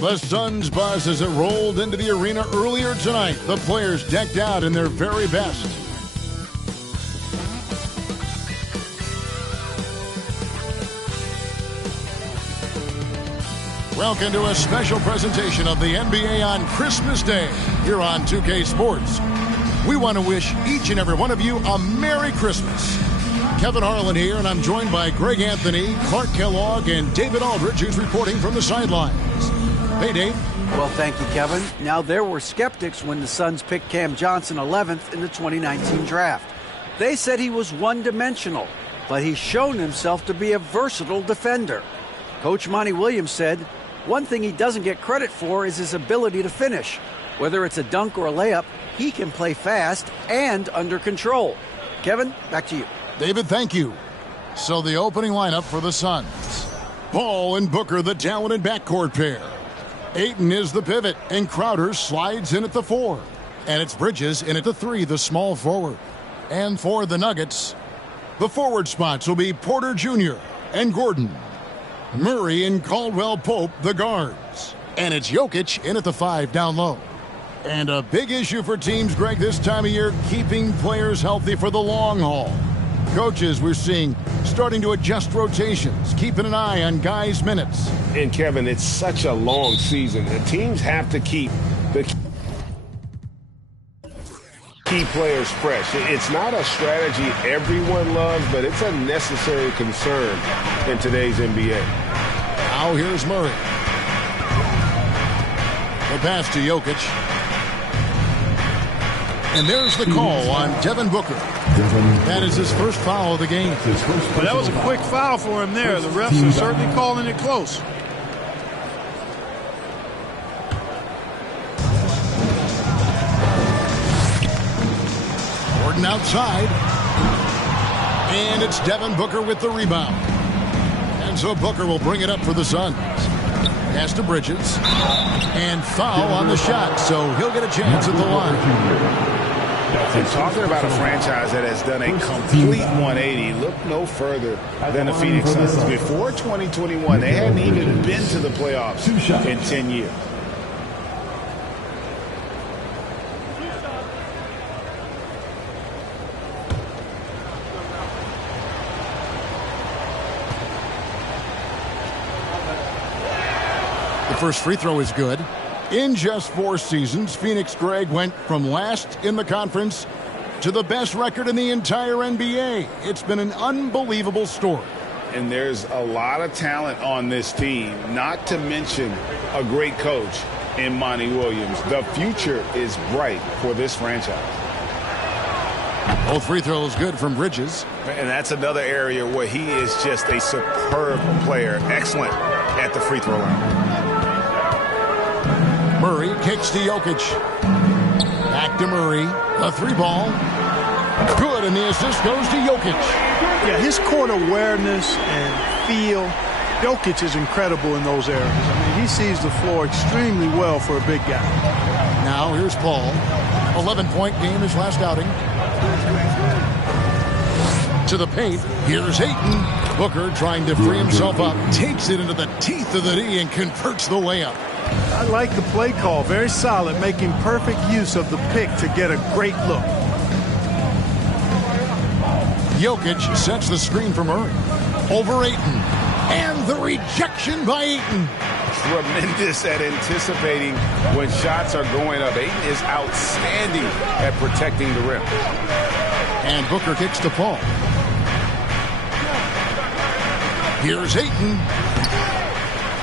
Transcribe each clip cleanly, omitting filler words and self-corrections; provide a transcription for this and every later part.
The Suns buzz as it rolled into the arena earlier tonight. The players decked out in their very best. Welcome to a special presentation of the NBA on Christmas Day here on 2K Sports. We want to wish each and every one of you a Merry Christmas. Kevin Harlan here, and I'm joined by Greg Anthony, Clark Kellogg, and David Aldridge, who's reporting from the sidelines. Hey, Dave. Well, thank you, Kevin. Now, there were skeptics when the Suns picked Cam Johnson 11th in the 2019 draft. They said he was one-dimensional, but he's shown himself to be a versatile defender. Coach Monty Williams said, one thing he doesn't get credit for is his ability to finish. Whether it's a dunk or a layup, he can play fast and under control. Kevin, back to you. David, thank you. So the opening lineup for the Suns. Ball and Booker, the talented backcourt pair. Ayton is the pivot, and Crowder slides in at the 4. And it's Bridges in at the 3, the small forward. And for the Nuggets, the forward spots will be Porter Jr. and Gordon. Murray and Caldwell Pope, the guards. And it's Jokic in at the 5 down low. And a big issue for teams, Greg, this time of year, keeping players healthy for the long haul. Coaches, we're seeing, starting to adjust rotations, keeping an eye on guys' minutes. And, Kevin, it's such a long season. The teams have to keep the key players fresh. It's not a strategy everyone loves, but it's a necessary concern in today's NBA. Now here's Murray. The pass to Jokic. And there's the call on Devin Booker. That is his first foul of the game. Well, that was a quick foul for him there. The refs are certainly calling it close. Gordon outside. And it's Devin Booker with the rebound. And so Booker will bring it up for the Suns. Pass to Bridges. And foul on the shot, so he'll get a chance at the line. And talking about a franchise that has done a complete 180, look no further than the Phoenix Suns. Before 2021, they hadn't even been to the playoffs in 10 years. The first free throw is good. In just 4 seasons, Phoenix, Greg, went from last in the conference to the best record in the entire NBA. It's been an unbelievable story. And there's a lot of talent on this team, not to mention a great coach in Monty Williams. The future is bright for this franchise. Both free throws good from Bridges. And that's another area where he is just a superb player. Excellent at the free throw line. Murray kicks to Jokic. Back to Murray. A 3-ball. Good, and the assist goes to Jokic. Yeah, his court awareness and feel, Jokic is incredible in those areas. I mean, he sees the floor extremely well for a big guy. Now here's Paul. 11-point game his last outing. To the paint. Here's Ayton. Booker trying to free himself up. Takes it into the teeth of the D and converts the layup. I like the play call. Very solid, making perfect use of the pick to get a great look. Jokic sets the screen for Murray. Over Ayton. And the rejection by Ayton. Tremendous at anticipating when shots are going up. Ayton is outstanding at protecting the rim. And Booker kicks to Paul. Here's Ayton.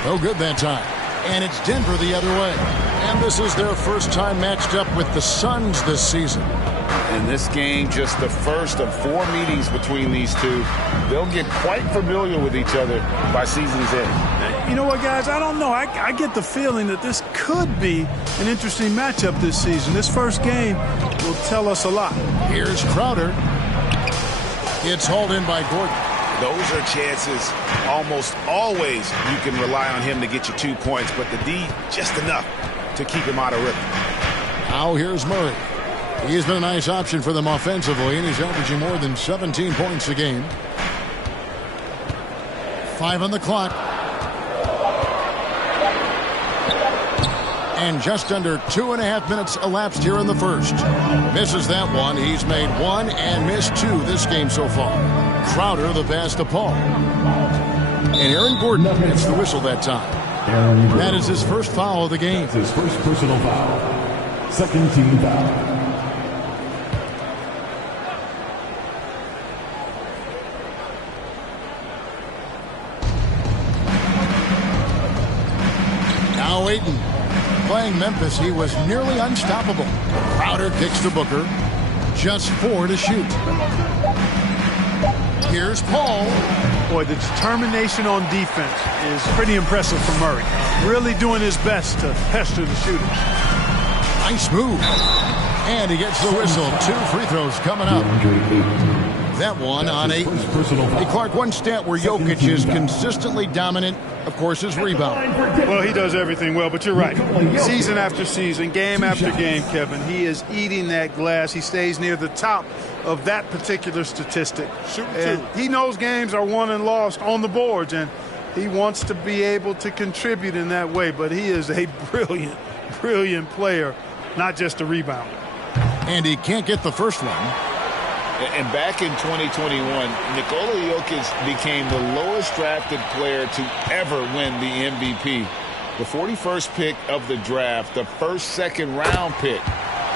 No good that time. And it's Denver the other way. And this is their first time matched up with the Suns this season. In this game, just the first of 4 meetings between these two. They'll get quite familiar with each other by season's end. You know what, guys? I don't know. I get the feeling that this could be an interesting matchup this season. This first game will tell us a lot. Here's Crowder. It's hauled in by Gordon. Those are chances almost always you can rely on him to get you 2 points, but the D just enough to keep him out of rhythm. Now here's Murray. He's been a nice option for them offensively, and he's averaging more than 17 points a game. 5 on the clock. And just under 2.5 minutes elapsed here in the first. Misses that one. He's made one and missed two this game so far. Crowder the pass to Paul. And Aaron Gordon gets the whistle that time. That is his first foul of the game. His first personal foul. Second team foul. Now Ayton. Playing Memphis, he was nearly unstoppable. Crowder kicks to Booker. Just 4 to shoot. Here's Paul. Boy, the determination on defense is pretty impressive from Murray. Really doing his best to pester the shooters. Nice move. And he gets the whistle. 2 free throws coming up. That one on 8. Hey, Clark, one stat where Jokic is consistently dominant, of course, is rebound. Well, he does everything well, but you're right. Season after season, game after game, Kevin, he is eating that glass. He stays near the top of that particular statistic. And he knows games are won and lost on the boards, and he wants to be able to contribute in that way. But he is a brilliant, brilliant player, not just a rebounder. And he can't get the first one. And back in 2021, Nikola Jokic became the lowest drafted player to ever win the MVP. The 41st pick of the draft, the first second-round pick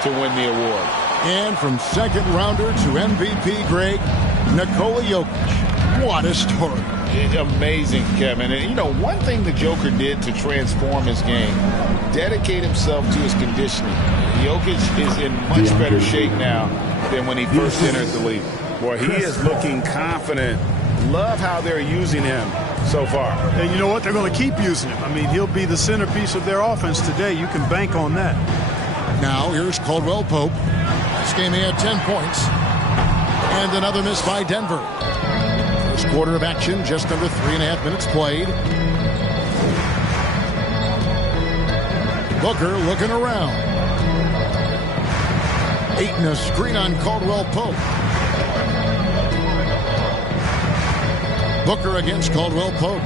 to win the award. And from second-rounder to MVP, Greg, Nikola Jokic. What a story. Amazing, Kevin. And, you know, one thing the Joker did to transform his game, dedicate himself to his conditioning. Jokic is in much better shape now than when he first entered the league. Boy, he is looking confident. Love how they're using him so far. And you know what? They're going to keep using him. I mean, he'll be the centerpiece of their offense today. You can bank on that. Now, here's Caldwell Pope. This game he had 10 points. And another miss by Denver. First quarter of action, just under 3.5 minutes played. Booker looking around. Ayton a screen on Caldwell Pope. Booker against Caldwell Pope.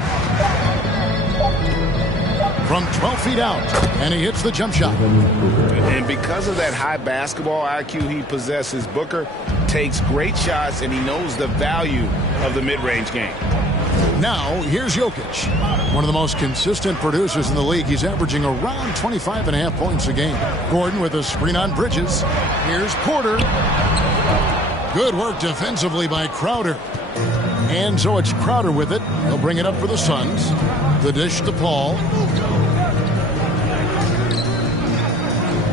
From 12 feet out, and he hits the jump shot. And because of that high basketball IQ he possesses, Booker takes great shots, and he knows the value of the mid-range game. Now, here's Jokic, one of the most consistent producers in the league. He's averaging around 25.5 points a game. Gordon with a screen on Bridges. Here's Porter. Good work defensively by Crowder. And so it's Crowder with it. He'll bring it up for the Suns. The dish to Paul.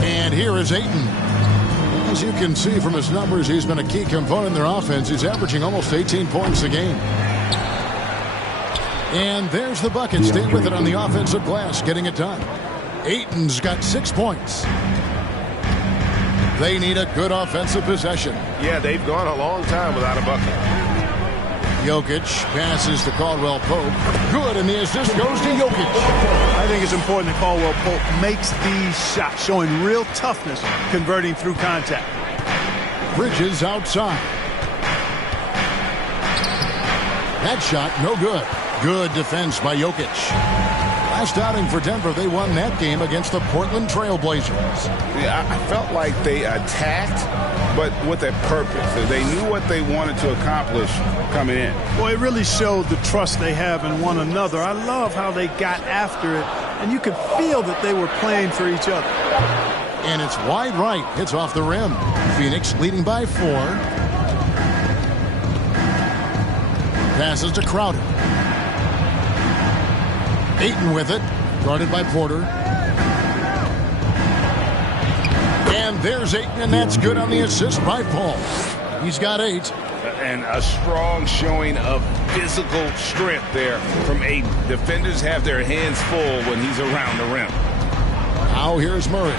And here is Ayton. As you can see from his numbers, he's been a key component in their offense. He's averaging almost 18 points a game. And there's the bucket. Staying with it on the offensive glass, getting it done. Ayton's got 6 points. They need a good offensive possession. Yeah, they've gone a long time without a bucket. Jokic passes to Caldwell Pope. Good, and the assist goes to Jokic. I think it's important that Caldwell Pope makes these shots, showing real toughness, converting through contact. Bridges outside. That shot, no good. Good defense by Jokic. Last outing for Denver, they won that game against the Portland Trail Blazers. Yeah, I felt like they attacked, but with a purpose. They knew what they wanted to accomplish coming in. Well, it really showed the trust they have in one another. I love how they got after it, and you could feel that they were playing for each other. And it's wide right. Hits off the rim. Phoenix leading by 4. Passes to Crowder. Ayton with it. Guarded by Porter. And there's Ayton, and that's good on the assist by Paul. He's got 8. And a strong showing of physical strength there from Ayton. Defenders have their hands full when he's around the rim. Now here's Murray.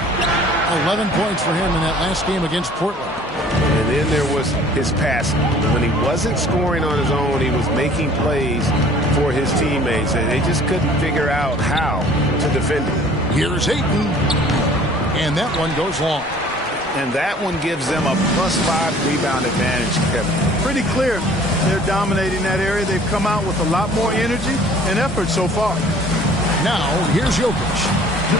11 points for him in that last game against Portland. And then there was his passing. When he wasn't scoring on his own, he was making plays for his teammates, and they just couldn't figure out how to defend him. Here's Ayton. And that one goes long. And that one gives them a +5 rebound advantage, Kevin. Pretty clear. They're dominating that area. They've come out with a lot more energy and effort so far. Now, here's Jokic.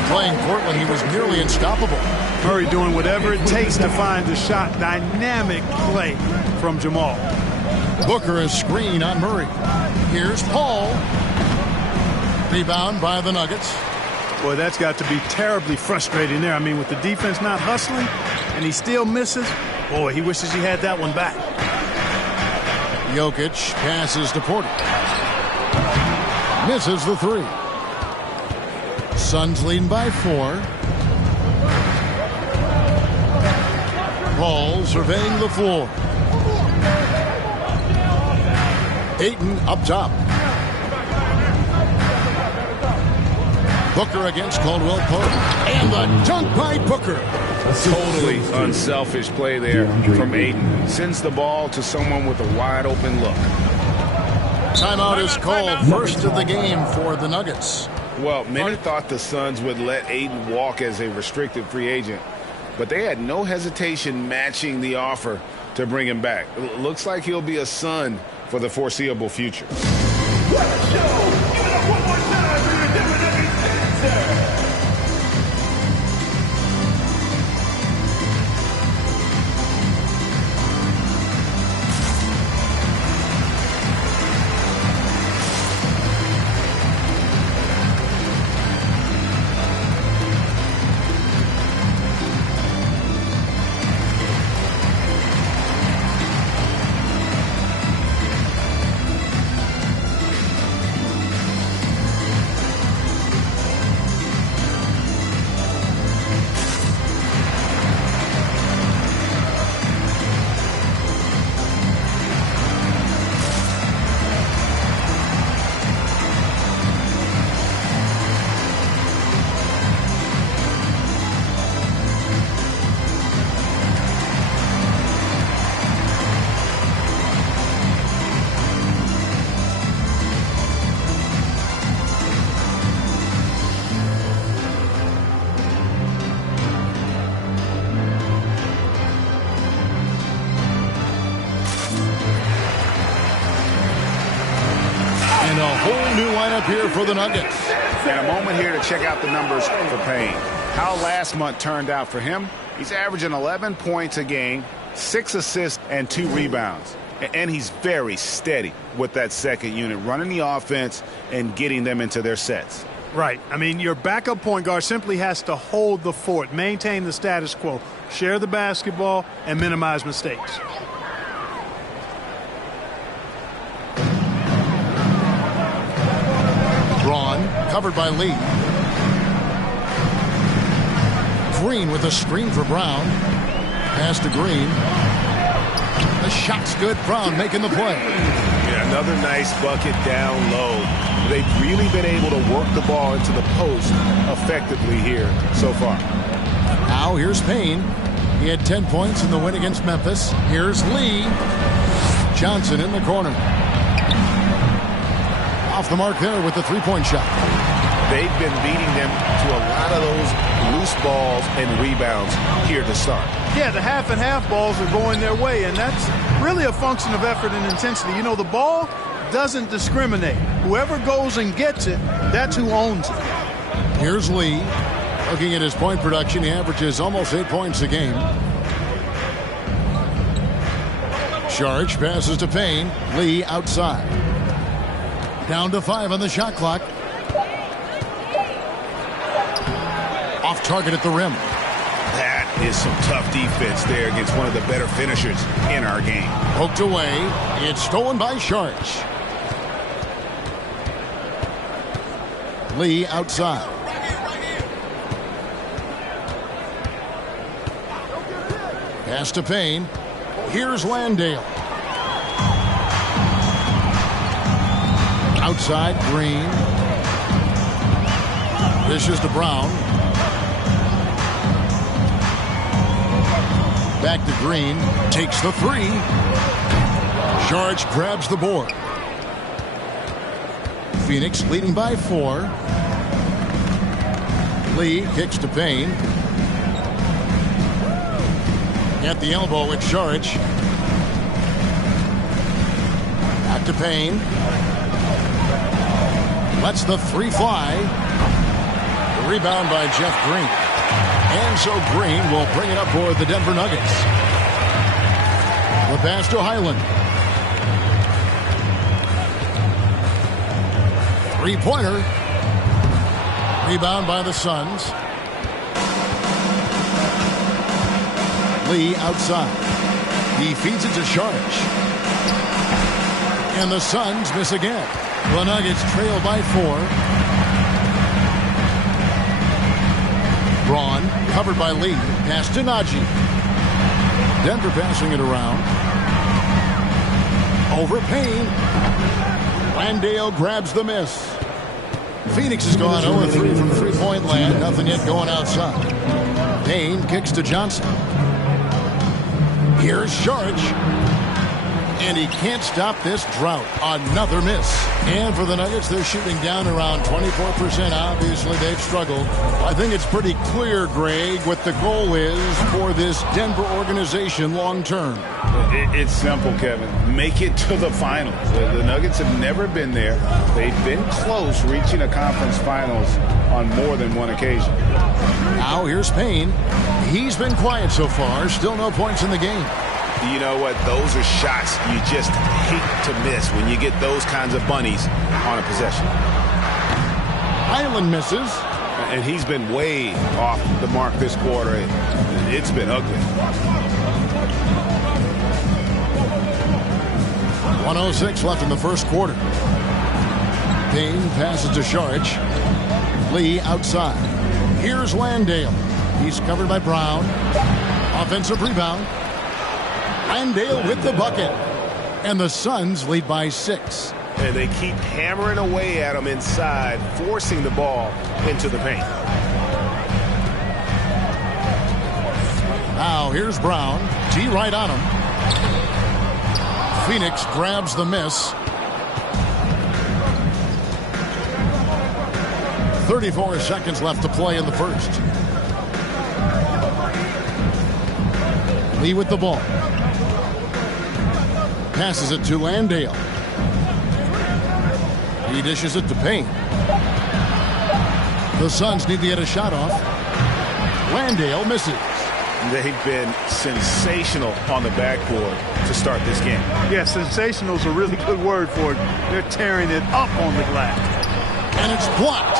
Playing Portland, he was nearly unstoppable. Murray doing whatever it takes to find the shot. Dynamic play from Jamal. Booker is screen on Murray. Here's Paul. Rebound by the Nuggets. Boy, that's got to be terribly frustrating there. I mean, with the defense not hustling and he still misses, boy, he wishes he had that one back. Jokic passes to Porter. Misses the three. Suns leading by 4. Paul surveying the floor. Ayton up top. Booker against Caldwell Pope. And the dunk by Booker. Totally unselfish play there from Ayton. Sends the ball to someone with a wide open look. Timeout is called, first of the game for the Nuggets. Well, many thought the Suns would let Ayton walk as a restricted free agent, but they had no hesitation matching the offer to bring him back. Looks like he'll be a Sun for the foreseeable future. Let's go! Give it up one more time for your WWE dancer! And a whole new lineup here for the Nuggets. And a moment here to check out the numbers for Payne. How last month turned out for him. He's averaging 11 points a game, 6 assists, and 2 rebounds. And he's very steady with that second unit, running the offense and getting them into their sets. Right. I mean, your backup point guard simply has to hold the fort, maintain the status quo, share the basketball, and minimize mistakes. Braun covered by Lee. Green with a screen for Brown. Pass to Green. The shot's good. Brown making the play. Yeah, another nice bucket down low. They've really been able to work the ball into the post effectively here so far. Now here's Payne. He had 10 points in the win against Memphis. Here's Lee. Johnson in the corner. Off the mark there with the three-point shot. They've been beating them to a lot of those loose balls and rebounds here to start. Yeah, the half and half balls are going their way, and that's really a function of effort and intensity. You know, the ball doesn't discriminate. Whoever goes and gets it, that's who owns it. Here's Lee. Looking at his point production, he averages almost 8 points a game. Saric passes to Payne. Lee outside. Down to 5 on the shot clock. Off target at the rim. That is some tough defense there against one of the better finishers in our game. Poked away. It's stolen by Saric. Lee outside. Pass to Payne. Here's Landale. Outside, Green. Dishes to Brown. Back to Green. Takes the three. Saric grabs the board. Phoenix leading by 4. Lee kicks to Payne. At the elbow with Saric. Back to Payne. Lets the three fly. Rebound by Jeff Green. And so Green will bring it up for the Denver Nuggets. The pass to Highland. Three-pointer. Rebound by the Suns. Lee outside. He feeds it to Saric. And the Suns miss again. The Nuggets trail by 4. Braun covered by Lee. Pass to Najee. Denver passing it around. Over Payne. Landale grabs the miss. Phoenix has gone 0-3 from three-point land. Nothing yet going outside. Payne kicks to Johnson. Here's Saric. And he can't stop this drought. Another miss. And for the Nuggets, they're shooting down around 24%. Obviously, they've struggled. I think it's pretty clear, Greg, what the goal is for this Denver organization long term. It's simple, Kevin. Make it to the finals. The Nuggets have never been there. They've been close reaching a conference finals on more than one occasion. Now here's Payne. He's been quiet so far. Still no points in the game. You know what? Those are shots you just hate to miss when you get those kinds of bunnies on a possession. Highland misses. And he's been way off the mark this quarter. It's been ugly. 1:06 left in the first quarter. Payne passes to Saric. Lee outside. Here's Landale. He's covered by Brown. Offensive rebound. Landale with the bucket. And the Suns lead by 6. And they keep hammering away at him inside, forcing the ball into the paint. Now here's Brown. T right on him. Phoenix grabs the miss. 34 seconds left to play in the first. Lee with the ball. Passes it to Landale. He dishes it to Payne. The Suns need to get a shot off. Landale misses. They've been sensational on the backboard to start this game. Yeah, sensational is a really good word for it. They're tearing it up on the glass. And it's blocked.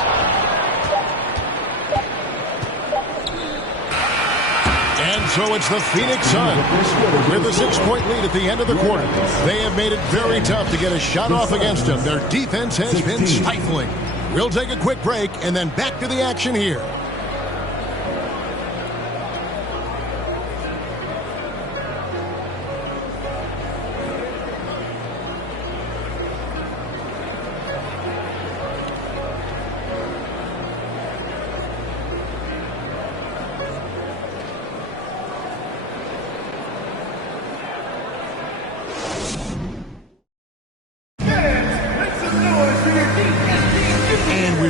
And so it's the Phoenix Suns with a 6-point lead at the end of the quarter. They have made it very tough to get a shot off against them. Their defense has been stifling. We'll take a quick break and then back to the action here.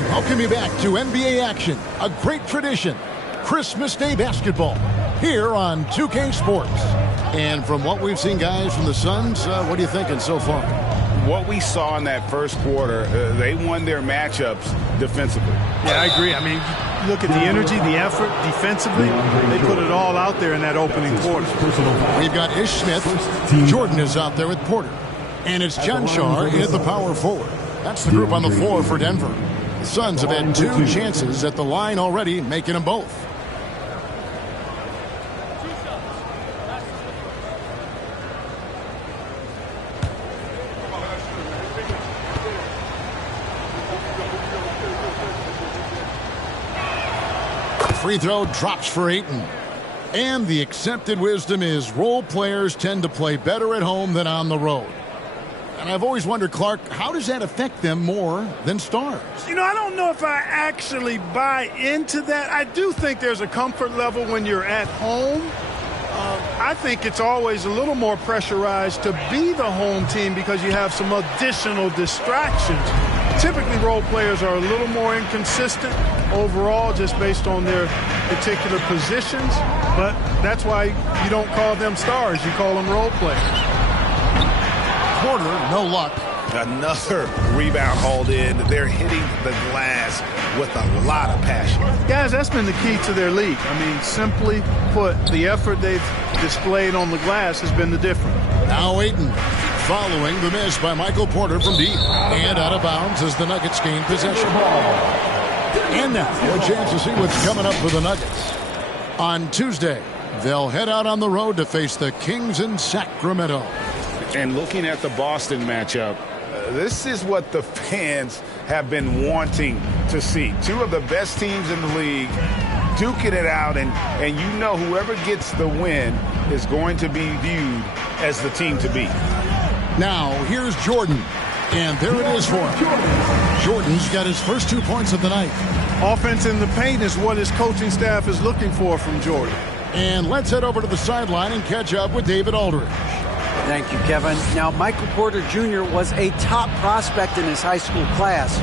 Welcome you back to NBA action, a great tradition, Christmas Day basketball, here on 2K Sports. And from what we've seen, guys, from the Suns, what are you thinking so far? What we saw in that first quarter, they won their matchups defensively. Yeah, I agree. I mean, look at the energy, the effort defensively. They put it all out there in that opening quarter. We've got Ish Smith. Jordan is out there with Porter. And it's John Shar in at the power forward. That's the group on the floor for Denver. The Suns have had 2 chances at the line already, making them both. Free throw drops for Ayton. And the accepted wisdom is role players tend to play better at home than on the road. And I've always wondered, Clark, how does that affect them more than stars? You know, I don't know if I actually buy into that. I do think there's a comfort level when you're at home. I think it's always a little more pressurized to be the home team because you have some additional distractions. Typically, role players are a little more inconsistent overall just based on their particular positions. But that's why you don't call them stars. You call them role players. Porter, no luck. Another rebound hauled in. They're hitting the glass with a lot of passion. Guys, that's been the key to their league. I mean, simply put, the effort they've displayed on the glass has been the difference. Now Ayton following the miss by Michael Porter from deep. And out of bounds as the Nuggets gain possession. And now a chance to see what's coming up for the Nuggets. On Tuesday, they'll head out on the road to face the Kings in Sacramento. And looking at the Boston matchup, this is what the fans have been wanting to see. Two of the best teams in the league duking it out, and you know whoever gets the win is going to be viewed as the team to beat. Now, here's Jordan. And there it is for him. Jordan's got his first 2 points of the night. Offense in the paint is what his coaching staff is looking for from Jordan. And let's head over to the sideline and catch up with David Aldridge. Thank you, Kevin. Now, Michael Porter Jr. was a top prospect in his high school class,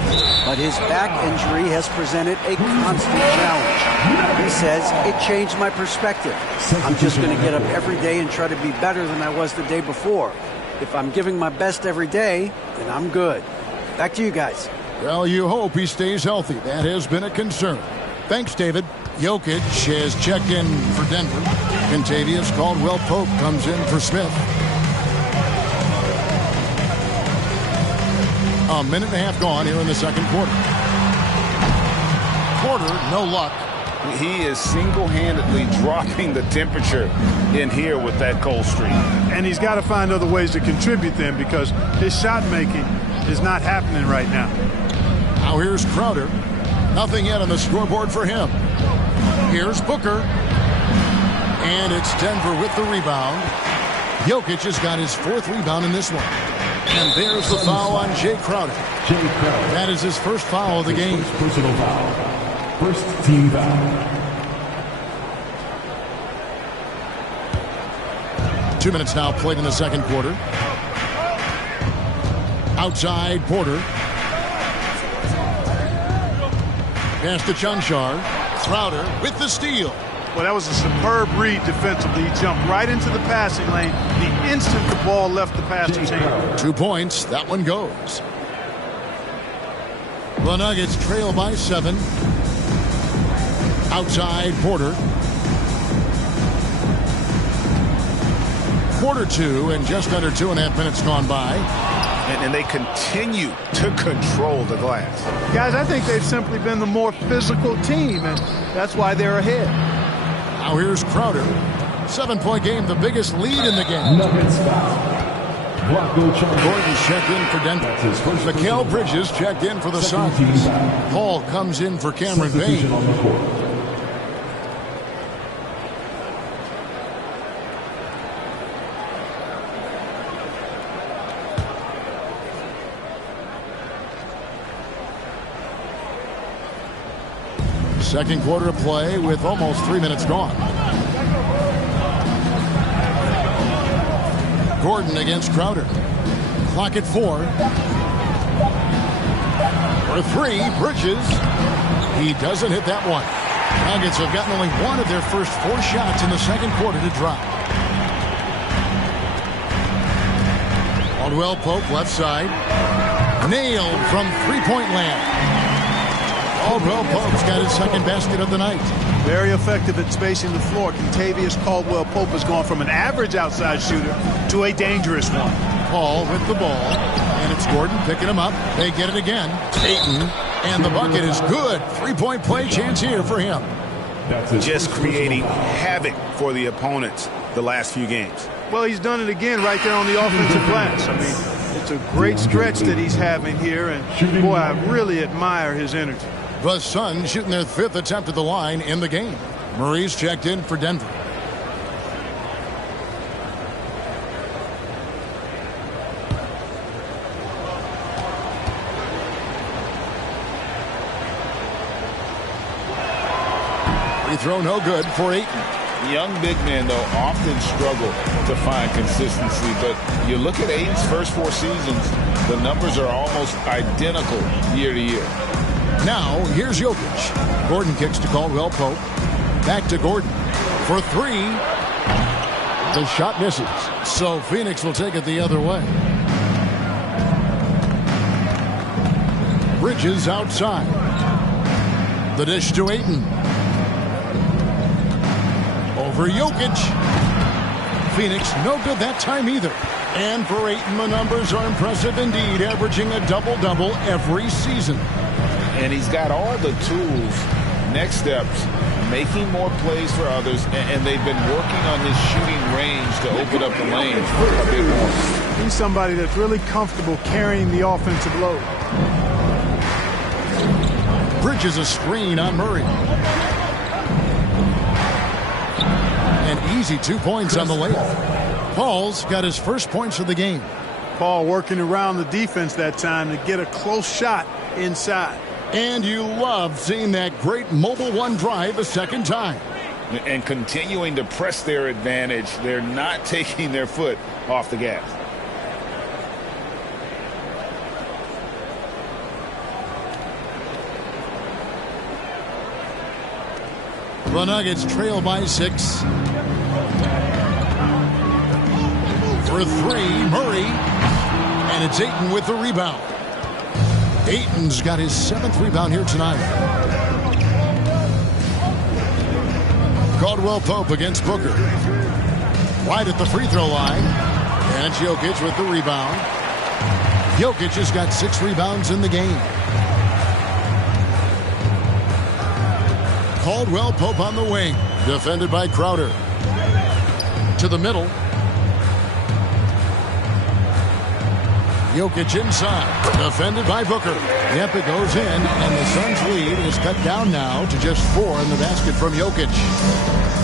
but his back injury has presented a constant challenge. He says, it changed my perspective. I'm just going to get up every day and try to be better than I was the day before. If I'm giving my best every day, then I'm good. Back to you guys. Well, you hope he stays healthy. That has been a concern. Thanks, David. Jokic has checked in for Denver. Kentavious Caldwell-Pope comes in for Smith. A minute and a half gone here in the second quarter. Porter, no luck. He is single-handedly dropping the temperature in here with that cold streak. And he's got to find other ways to contribute then, because his shot making is not happening right now. Now here's Crowder. Nothing yet on the scoreboard for him. Here's Booker. And it's Denver with the rebound. Jokic has got his fourth rebound in this one. And there's the foul on Jay Crowder. That is his first foul of the game. First personal foul. First team foul. 2 minutes now played in the second quarter. Outside Porter. Pass to Chunchar. Crowder with the steal. Well, that was a superb read defensively. He jumped right into the passing lane the instant the ball left the passer's hand. 2 points. That one goes. The Nuggets trail by 7. Outside Porter. Quarter 2 and just under 2.5 minutes gone by. And they continue to control the glass. Guys, I think they've simply been the more physical team, and that's why they're ahead. Now here's Crowder. 7-point game, the biggest lead in the game. Nuggets foul. Gordon checked in for Denver. Mikal Bridges checked in for the Suns. Hall comes in for Cameron Payne. Second quarter of play with almost 3 minutes gone. Gordon against Crowder. Clock at 4. For 3, Bridges. He doesn't hit that one. Nuggets have gotten only one of their first 4 shots in the second quarter to drop. Caldwell-Pope left side. Nailed from three-point land. Caldwell-Pope's got his second basket of the night. Very effective at spacing the floor. Kentavious Caldwell-Pope has gone from an average outside shooter to a dangerous one. Paul with the ball, and it's Gordon picking him up. They get it again. Ayton, and the bucket is good. Three-point play chance here for him. Just creating havoc for the opponents the last few games. Well, he's done it again right there on the offensive glass. I mean, it's a great stretch that he's having here, and boy, I really admire his energy. The Suns shooting their 5th attempt at the line in the game. Murray's checked in for Denver. Free throw no good for Ayton. Young big men, though, often struggle to find consistency. But you look at Ayton's first 4 seasons, the numbers are almost identical year to year. Now, here's Jokic. Gordon kicks to Caldwell-Pope. Back to Gordon for 3. The shot misses. So Phoenix will take it the other way. Bridges outside. The dish to Ayton. Over Jokic. Phoenix no good that time either. And for Ayton, the numbers are impressive indeed, averaging a double-double every season. And he's got all the tools. Next steps, making more plays for others, and they've been working on this shooting range to open up the lanes a bit more. He's somebody that's really comfortable carrying the offensive load. Bridges a screen on Murray. And easy 2 points on the layup. Paul's got his first points of the game. Paul working around the defense that time to get a close shot inside. And you love seeing that great mobile one drive a second time. And continuing to press their advantage. They're not taking their foot off the gas. The Nuggets trail by 6. For 3, Murray. And it's Ayton with the rebound. Ayton's got his 7th rebound here tonight. Caldwell Pope against Booker. Wide at the free throw line. And it's Jokic with the rebound. Jokic has got 6 rebounds in the game. Caldwell Pope on the wing. Defended by Crowder. To the middle. Jokic inside. Defended by Booker. Yep, it goes in, and the Suns' lead is cut down now to just 4 in the basket from Jokic.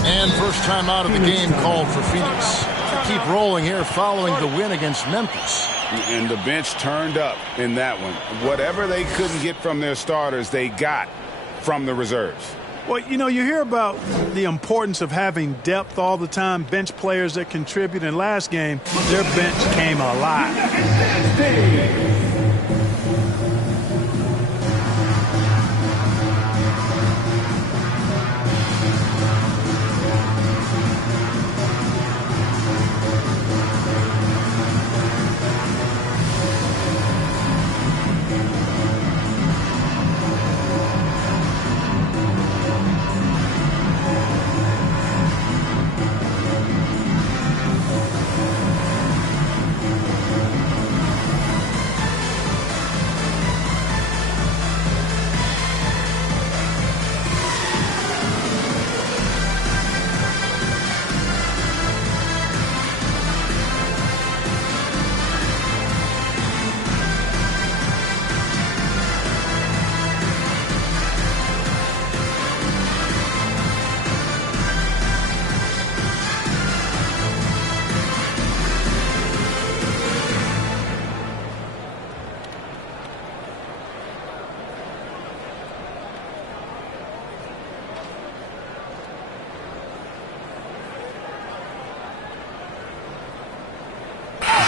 And first time out of the game called for Phoenix. Keep rolling here following the win against Memphis. And the bench turned up in that one. Whatever they couldn't get from their starters, they got from the reserves. Well, you know, you hear about the importance of having depth all the time, bench players that contribute. In last game, their bench came alive.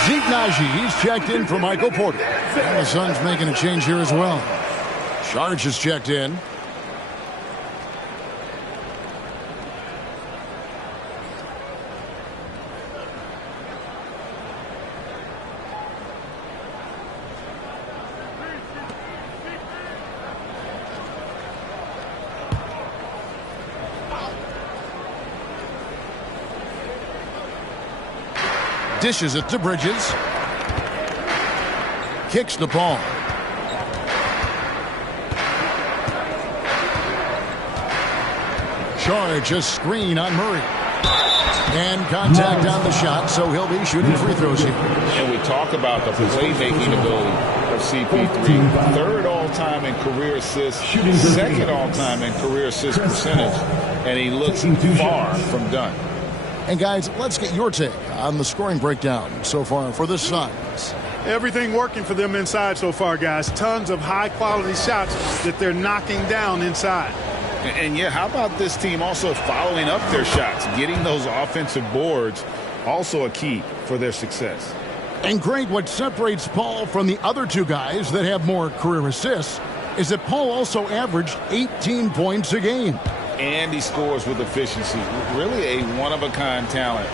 Zeke Naji, he's checked in for Michael Porter. And the Suns making a change here as well. Sharge is checked in. Dishes it to Bridges. Kicks the ball. Charge a screen on Murray. And contact on the shot, so he'll be shooting free throws here. And we talk about the playmaking ability of CP3. Third all-time in career assists, second all-time in career assist percentage, and he looks far from done. And guys, let's get your take on the scoring breakdown so far for the Suns. Everything working for them inside so far, guys. Tons of high-quality shots that they're knocking down inside. And yeah, how about this team also following up their shots, getting those offensive boards, also a key for their success. And Greg, what separates Paul from the other two guys that have more career assists is that Paul also averaged 18 points a game. And he scores with efficiency. Really a one-of-a-kind talent.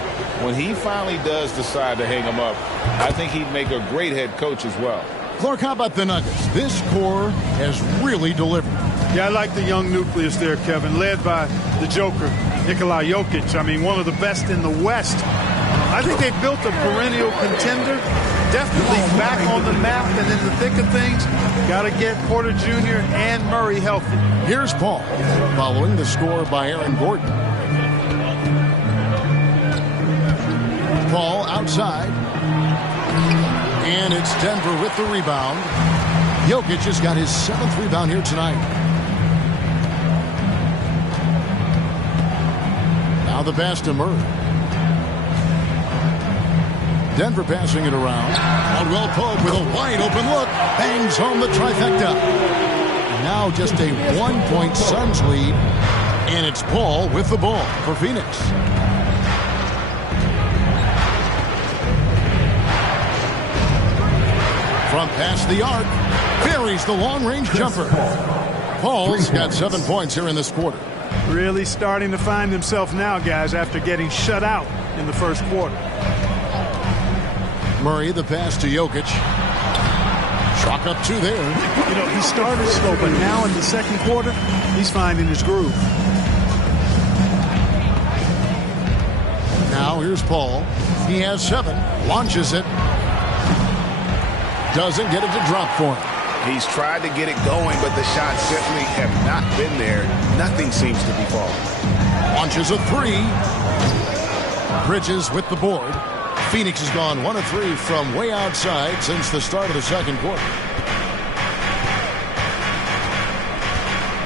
When he finally does decide to hang him up, I think he'd make a great head coach as well. Clark, how about the Nuggets? This core has really delivered. Yeah, I like the young nucleus there, Kevin, led by the Joker, Nikola Jokic. I mean, one of the best in the West. I think they built a perennial contender, definitely back on the map and in the thick of things. Got to get Porter Jr. and Murray healthy. Here's Paul, following the score by Aaron Gordon. Paul outside. And it's Denver with the rebound. Jokic has got his 7th rebound here tonight. Now the pass to Murray. Denver passing it around. Caldwell Pope with a wide open look. Bangs home the trifecta. Now just a 1-point Suns lead. And it's Paul with the ball for Phoenix. From past the arc. Buries the long-range jumper. Paul's got 7 points here in this quarter. Really starting to find himself now, guys, after getting shut out in the first quarter. Murray, the pass to Jokic. Chalk up 2 there. You know, he started slow, but now in the second quarter, he's finding his groove. Now here's Paul. He has 7. Launches it. Doesn't get it to drop for him. He's tried to get it going, but the shots simply have not been there. Nothing seems to be falling. Launches a 3. Bridges with the board. Phoenix has gone 1 of 3 from way outside since the start of the second quarter.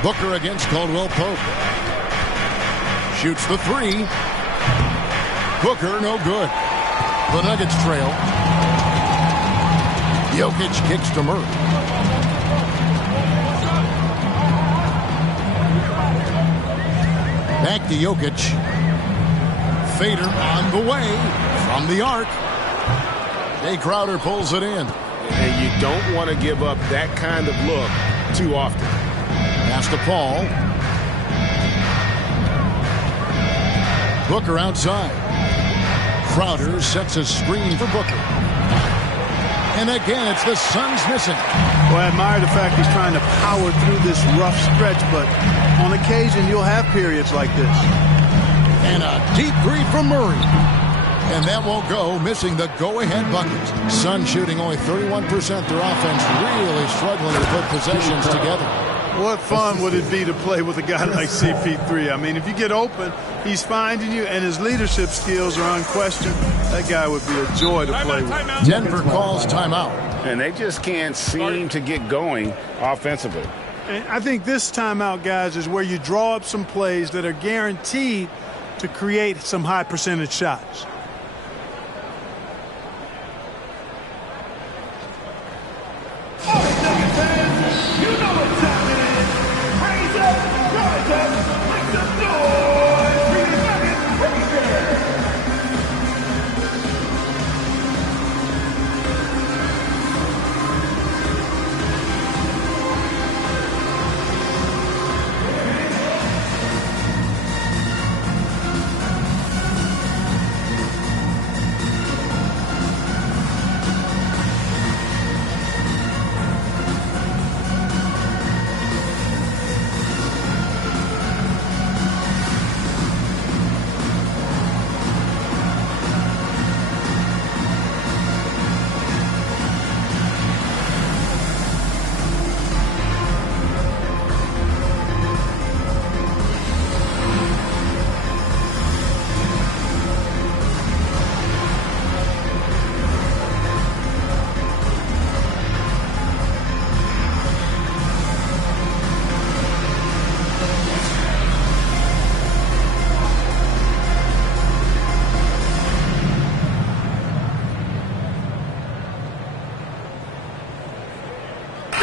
Booker against Caldwell Pope. Shoots the 3. Booker no good. The Nuggets trail. Jokic kicks to Murray. Back to Jokic. Fader on the way from the arc. Jay Crowder pulls it in. And you don't want to give up that kind of look too often. Pass to Paul. Booker outside. Crowder sets a screen for Booker. And again, it's the Suns missing. Well, I admire the fact he's trying to power through this rough stretch, but on occasion you'll have periods like this. And a deep three from Murray. And that won't go, missing the go-ahead bucket. Suns shooting only 31%. Their offense really struggling to put possessions together. What fun would it be to play with a guy like CP3? I mean, if you get open, he's finding you, and his leadership skills are unquestioned. That guy would be a joy to play with. Denver calls timeout. And they just can't seem to get going offensively. And I think this timeout, guys, is where you draw up some plays that are guaranteed to create some high percentage shots.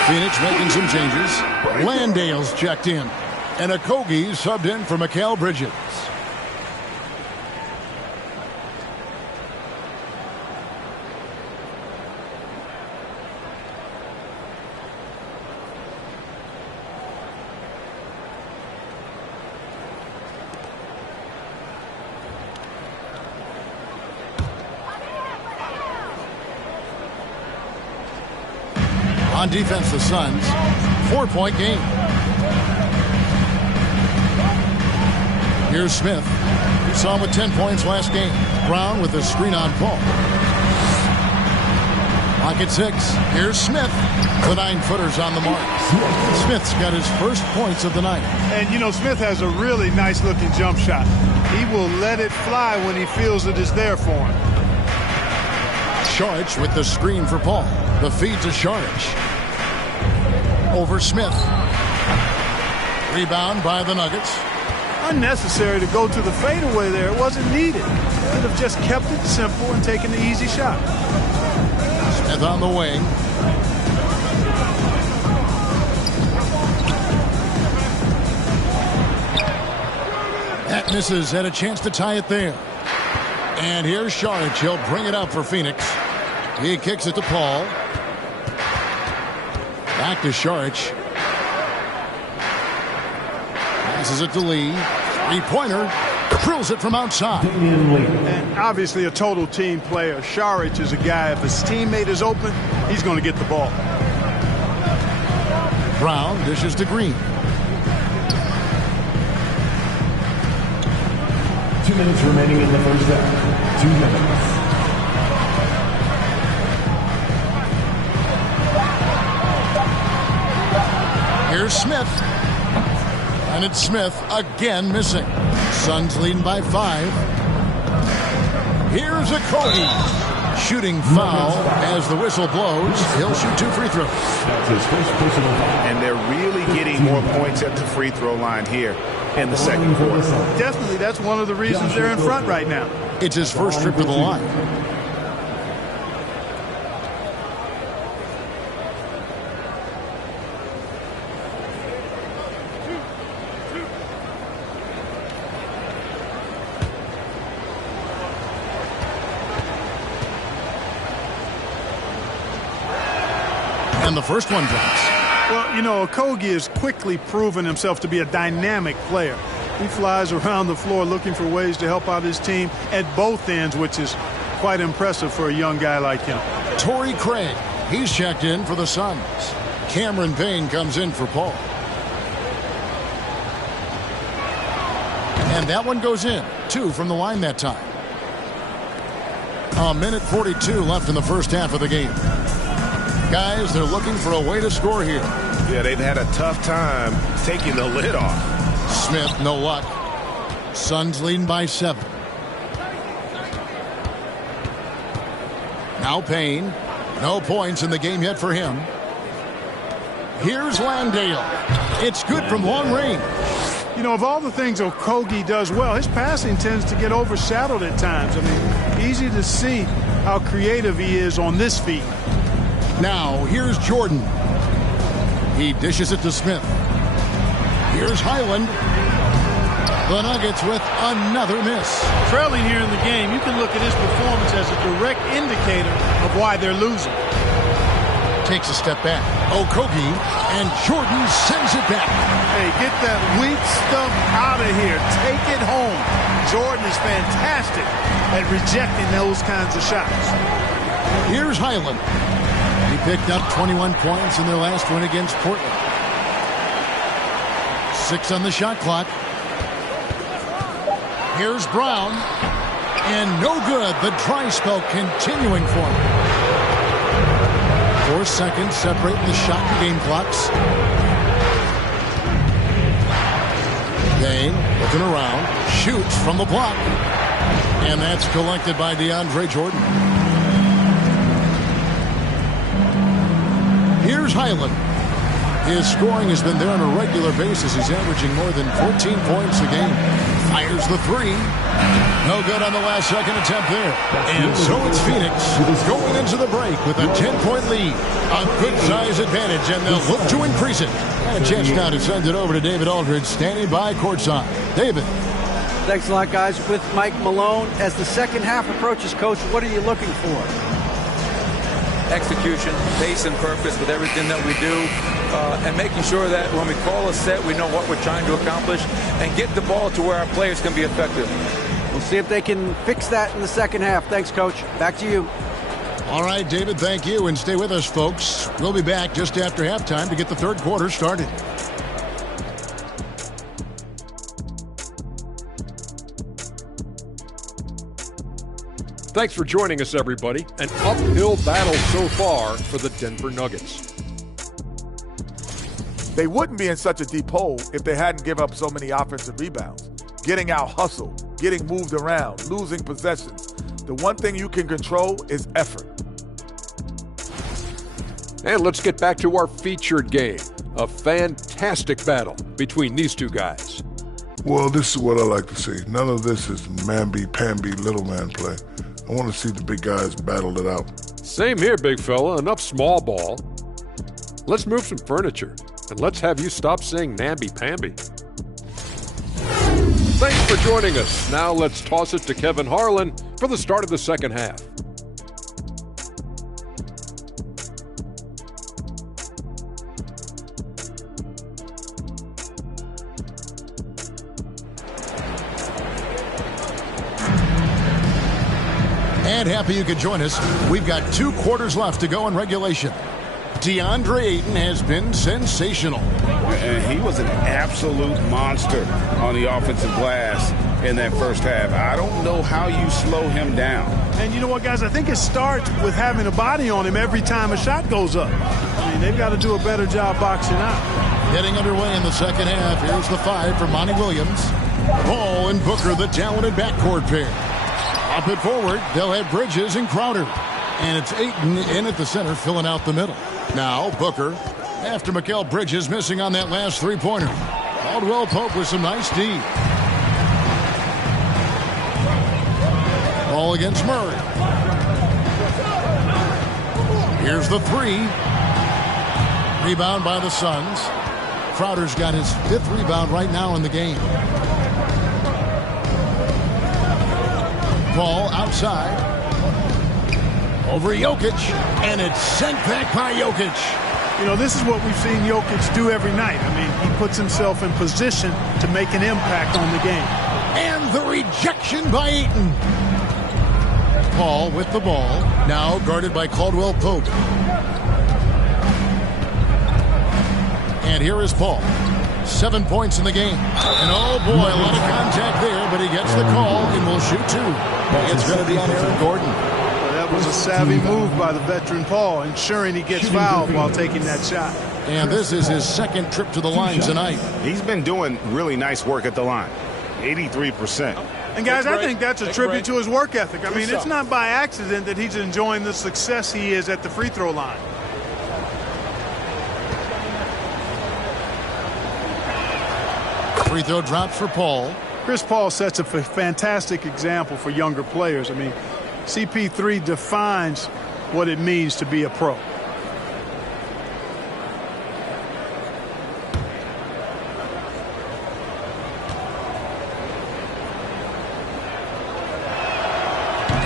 Phoenix making some changes. Landale's checked in. And Okogie subbed in for Mikal Bridges. On defense, the Suns. 4-point game. Here's Smith. We saw him with 10 points last game. Brown with a screen on Paul. Lock at 6. Here's Smith. The 9-footers on the mark. Smith's got his first points of the night. And, you know, Smith has a really nice-looking jump shot. He will let it fly when he feels it is there for him. Saric with the screen for Paul. The feed to Saric. Over Smith. Rebound by the Nuggets. Unnecessary to go to the fadeaway there. It wasn't needed. Could have just kept it simple and taken the easy shot. Smith on the wing. That misses, had a chance to tie it there. And here's Saric. He'll bring it up for Phoenix. He kicks it to Paul. Back to Saric. Passes it to Lee. Three-pointer. Drills it from outside. And obviously a total team player. Saric is a guy, if his teammate is open, he's going to get the ball. Brown dishes to Green. 2 minutes remaining in the first half. 2 minutes. Here's Smith. And it's Smith again missing. Suns leading by 5. Here's Okogie. Shooting foul as the whistle blows. He'll shoot 2 free throws. That's his first personal foul. And they're really getting more points at the free throw line here in the second quarter. Definitely, that's one of the reasons they're in front right now. It's his first trip to the line. And the first one drops. Well, you know, Okogie has quickly proven himself to be a dynamic player. He flies around the floor looking for ways to help out his team at both ends, which is quite impressive for a young guy like him. Torrey Craig, he's checked in for the Suns. Cameron Payne comes in for Paul. And that one goes in. 2 from the line that time. 1:42 left in the first half of the game. Guys, they're looking for a way to score here. Yeah, they've had a tough time taking the lid off. Smith, no luck. Suns leading by 7. Now Payne. No points in the game yet for him. Here's Landale. It's good from long range. You know, of all the things Okogie does well, his passing tends to get overshadowed at times. I mean, easy to see how creative he is on this feed. Now, here's Jordan. He dishes it to Smith. Here's Highland. The Nuggets with another miss. Trailing here in the game, you can look at his performance as a direct indicator of why they're losing. Takes a step back. Okogie, and Jordan sends it back. Hey, get that weak stuff out of here. Take it home. Jordan is fantastic at rejecting those kinds of shots. Here's Highland. He picked up 21 points in their last win against Portland. 6 on the shot clock. Here's Brown. And no good. The dry spell continuing for him. 4 seconds separating the shot and game clocks. Payne looking around. Shoots from the block. And that's collected by DeAndre Jordan. Here's Highland. His scoring has been there on a regular basis. He's averaging more than 14 points a game. Fires the 3. No good on the last second attempt there. And so it's Phoenix going into the break with a 10-point lead. A good size advantage, and they'll look to increase it. And a chance now to send it over to David Aldridge, standing by courtside. David. Thanks a lot, guys. With Mike Malone, as the second half approaches, Coach, what are you looking for? Execution, pace and purpose with everything that we do, and making sure that when we call a set, we know what we're trying to accomplish and get the ball to where our players can be effective. We'll see if they can fix that in the second half. Thanks, Coach. Back to you. All right, David, thank you. And stay with us, folks. We'll be back just after halftime to get the third quarter started. Thanks for joining us, everybody. An uphill battle so far for the Denver Nuggets. They wouldn't be in such a deep hole if they hadn't given up so many offensive rebounds. Getting out hustled, getting moved around, losing possessions. The one thing you can control is effort. And let's get back to our featured game. A fantastic battle between these two guys. Well, this is what I like to see. None of this is mamby-pamby little man play. I want to see the big guys battle it out. Same here, big fella. Enough small ball. Let's move some furniture, and let's have you stop saying namby-pamby. Thanks for joining us. Now let's toss it to Kevin Harlan for the start of the second half. And happy you could join us. We've got 2 quarters left to go in regulation. DeAndre Ayton has been sensational. And he was an absolute monster on the offensive glass in that first half. I don't know how you slow him down. And you know what, guys? I think it starts with having a body on him every time a shot goes up. I mean, they've got to do a better job boxing out. Getting underway in the second half. Here's the 5 for Monty Williams. Paul and Booker, the talented backcourt pair. Up it forward, they'll have Bridges and Crowder. And it's Ayton in at the center, filling out the middle. Now, Booker, after Mikal Bridges missing on that last three-pointer. Caldwell Pope with some nice D. Ball against Murray. Here's the 3. Rebound by the Suns. Crowder's got his 5th rebound right now in the game. Ball outside. Over Jokic. And it's sent back by Jokic. You know, this is what we've seen Jokic do every night. I mean, he puts himself in position to make an impact on the game. And the rejection by Ayton. Paul with the ball. Now guarded by Caldwell Pope. And here is Paul. 7 points in the game. And oh boy, a lot of contact there, but he gets the call and will shoot 2. It's going to be on Aaron Gordon. Well, that was a savvy move by the veteran Paul, ensuring he gets fouled while taking that shot. And this is his 2nd trip to the line tonight. He's been doing really nice work at the line. 83%. And guys, I think that's a tribute to his work ethic. I mean, it's not by accident that he's enjoying the success he is at the free throw line. Free throw drops for Paul. Chris Paul sets a fantastic example for younger players. I mean, CP3 defines what it means to be a pro.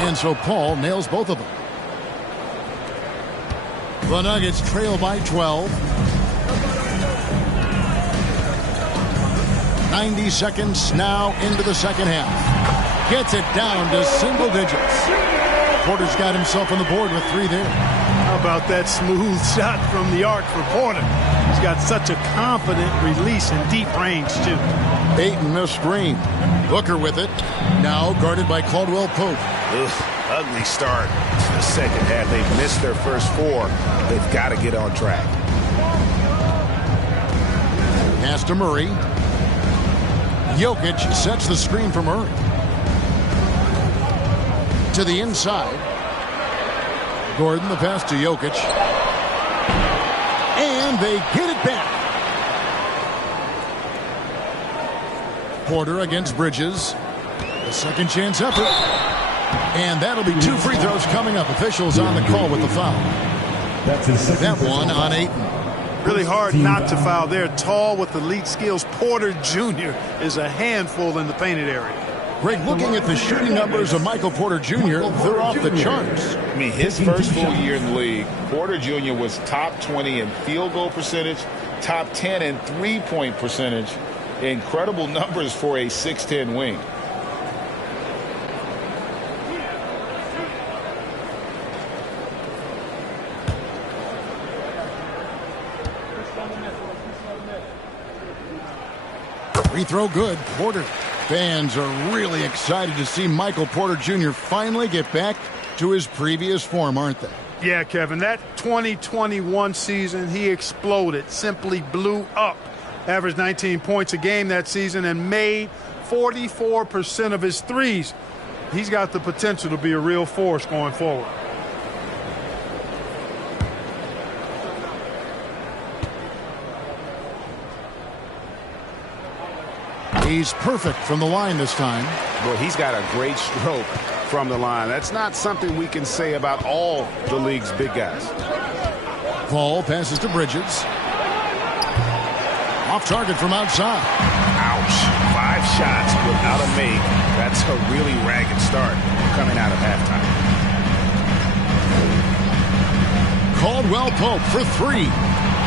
And so Paul nails both of them. The Nuggets trail by 12. 90 seconds now into the second half. Gets it down to single digits. Porter's got himself on the board with 3 there. How about that smooth shot from the arc for Porter? He's got such a confident release in deep range, too. Ayton a screen. Booker with it. Now guarded by Caldwell Pope. Ugly start to the second half. They've missed their first 4. They've got to get on track. Pass to Murray. Jokic sets the screen for Murray. To the inside. Gordon, the pass to Jokic. And they get it back. Porter against Bridges. A second chance effort. And that'll be 2 free throws coming up. Officials on the call with the foul. That one on Ayton. Really hard not to foul there. Tall with elite skills. Porter Jr. is a handful in the painted area. Greg, looking at the shooting numbers of Michael Porter Jr., they're off the charts. I mean, his first full year in the league, Porter Jr. was top 20 in field goal percentage, top 10 in three-point percentage. Incredible numbers for a 6'10 wing. Free throw good. Porter. Fans are really excited to see Michael Porter Jr. finally get back to his previous form, aren't they? Yeah, Kevin, that 2021 season, he exploded, simply blew up. Averaged 19 points a game that season and made 44% of his threes. He's got the potential to be a real force going forward. He's perfect from the line this time. Well, he's got a great stroke from the line. That's not something we can say about all the league's big guys. Paul passes to Bridges. Off target from outside. Ouch. 5 shots without a make. That's a really ragged start coming out of halftime. Caldwell Pope for 3.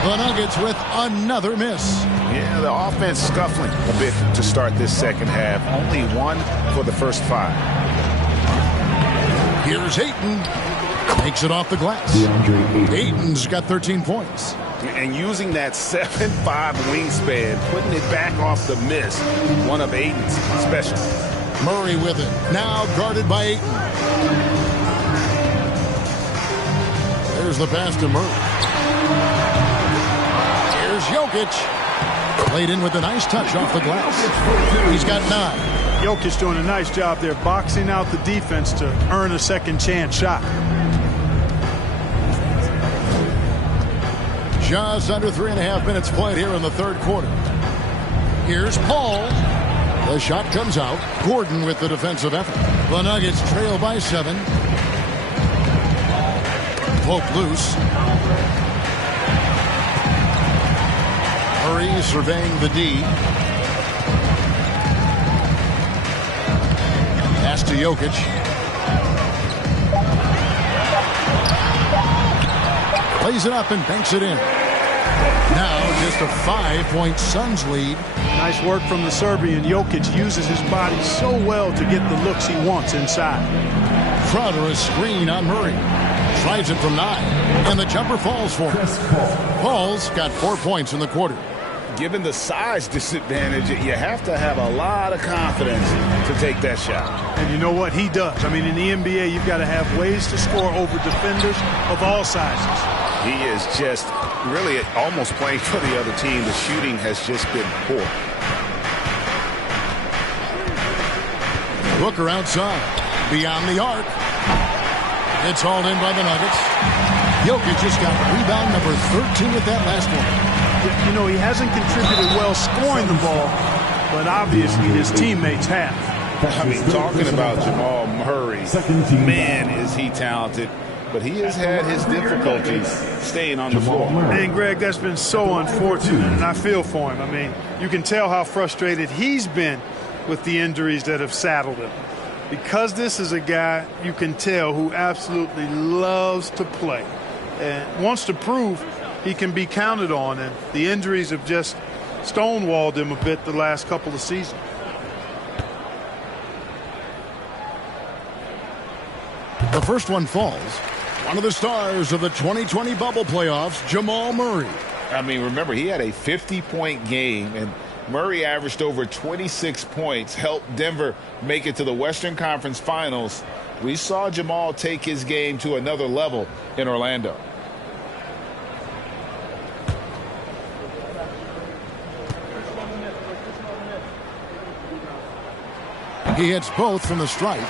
The Nuggets with another miss. Yeah, the offense scuffling a bit to start this second half. Only 1 for the first 5. Here's Ayton. Makes it off the glass. Ayton's got 13 points. And using that 7'5" wingspan, putting it back off the miss, one of Ayton's special. Murray with it. Now guarded by Ayton. There's the pass to Murray. Here's Jokic. Played in with a nice touch off the glass. He's got 9. Jokic doing a nice job there, boxing out the defense to earn a second chance shot. Just under 3.5 minutes played here in the third quarter. Here's Paul. The shot comes out. Gordon with the defensive effort. The Nuggets trail by 7. Pope loose. Murray surveying the D. Pass to Jokic. Plays it up and banks it in. Now just a 5-point Suns lead. Nice work from the Serbian. Jokic uses his body so well to get the looks he wants inside. Crowder a screen on Murray. Drives it from 9. And the jumper falls for him. Paul's got 4 points in the quarter. Given the size disadvantage, you have to have a lot of confidence to take that shot. And you know what? He does. I mean, in the NBA, you've got to have ways to score over defenders of all sizes. He is just really almost playing for the other team. The shooting has just been poor. Booker outside. Beyond the arc. It's hauled in by the Nuggets. Jokic just got rebound number 13 with that last one. You know, he hasn't contributed well scoring the ball, but obviously his teammates have. I mean, talking about Jamal Murray, man, is he talented. But he has had his difficulties staying on the floor. And, Greg, that's been so unfortunate, and I feel for him. I mean, you can tell how frustrated he's been with the injuries that have saddled him. Because this is a guy, you can tell, who absolutely loves to play and wants to prove he can be counted on, and the injuries have just stonewalled him a bit the last couple of seasons. The first one falls. One of the stars of the 2020 bubble playoffs, Jamal Murray. I mean, remember, he had a 50-point game, and Murray averaged over 26 points, helped Denver make it to the Western Conference Finals. We saw Jamal take his game to another level in Orlando. He hits both from the stripe.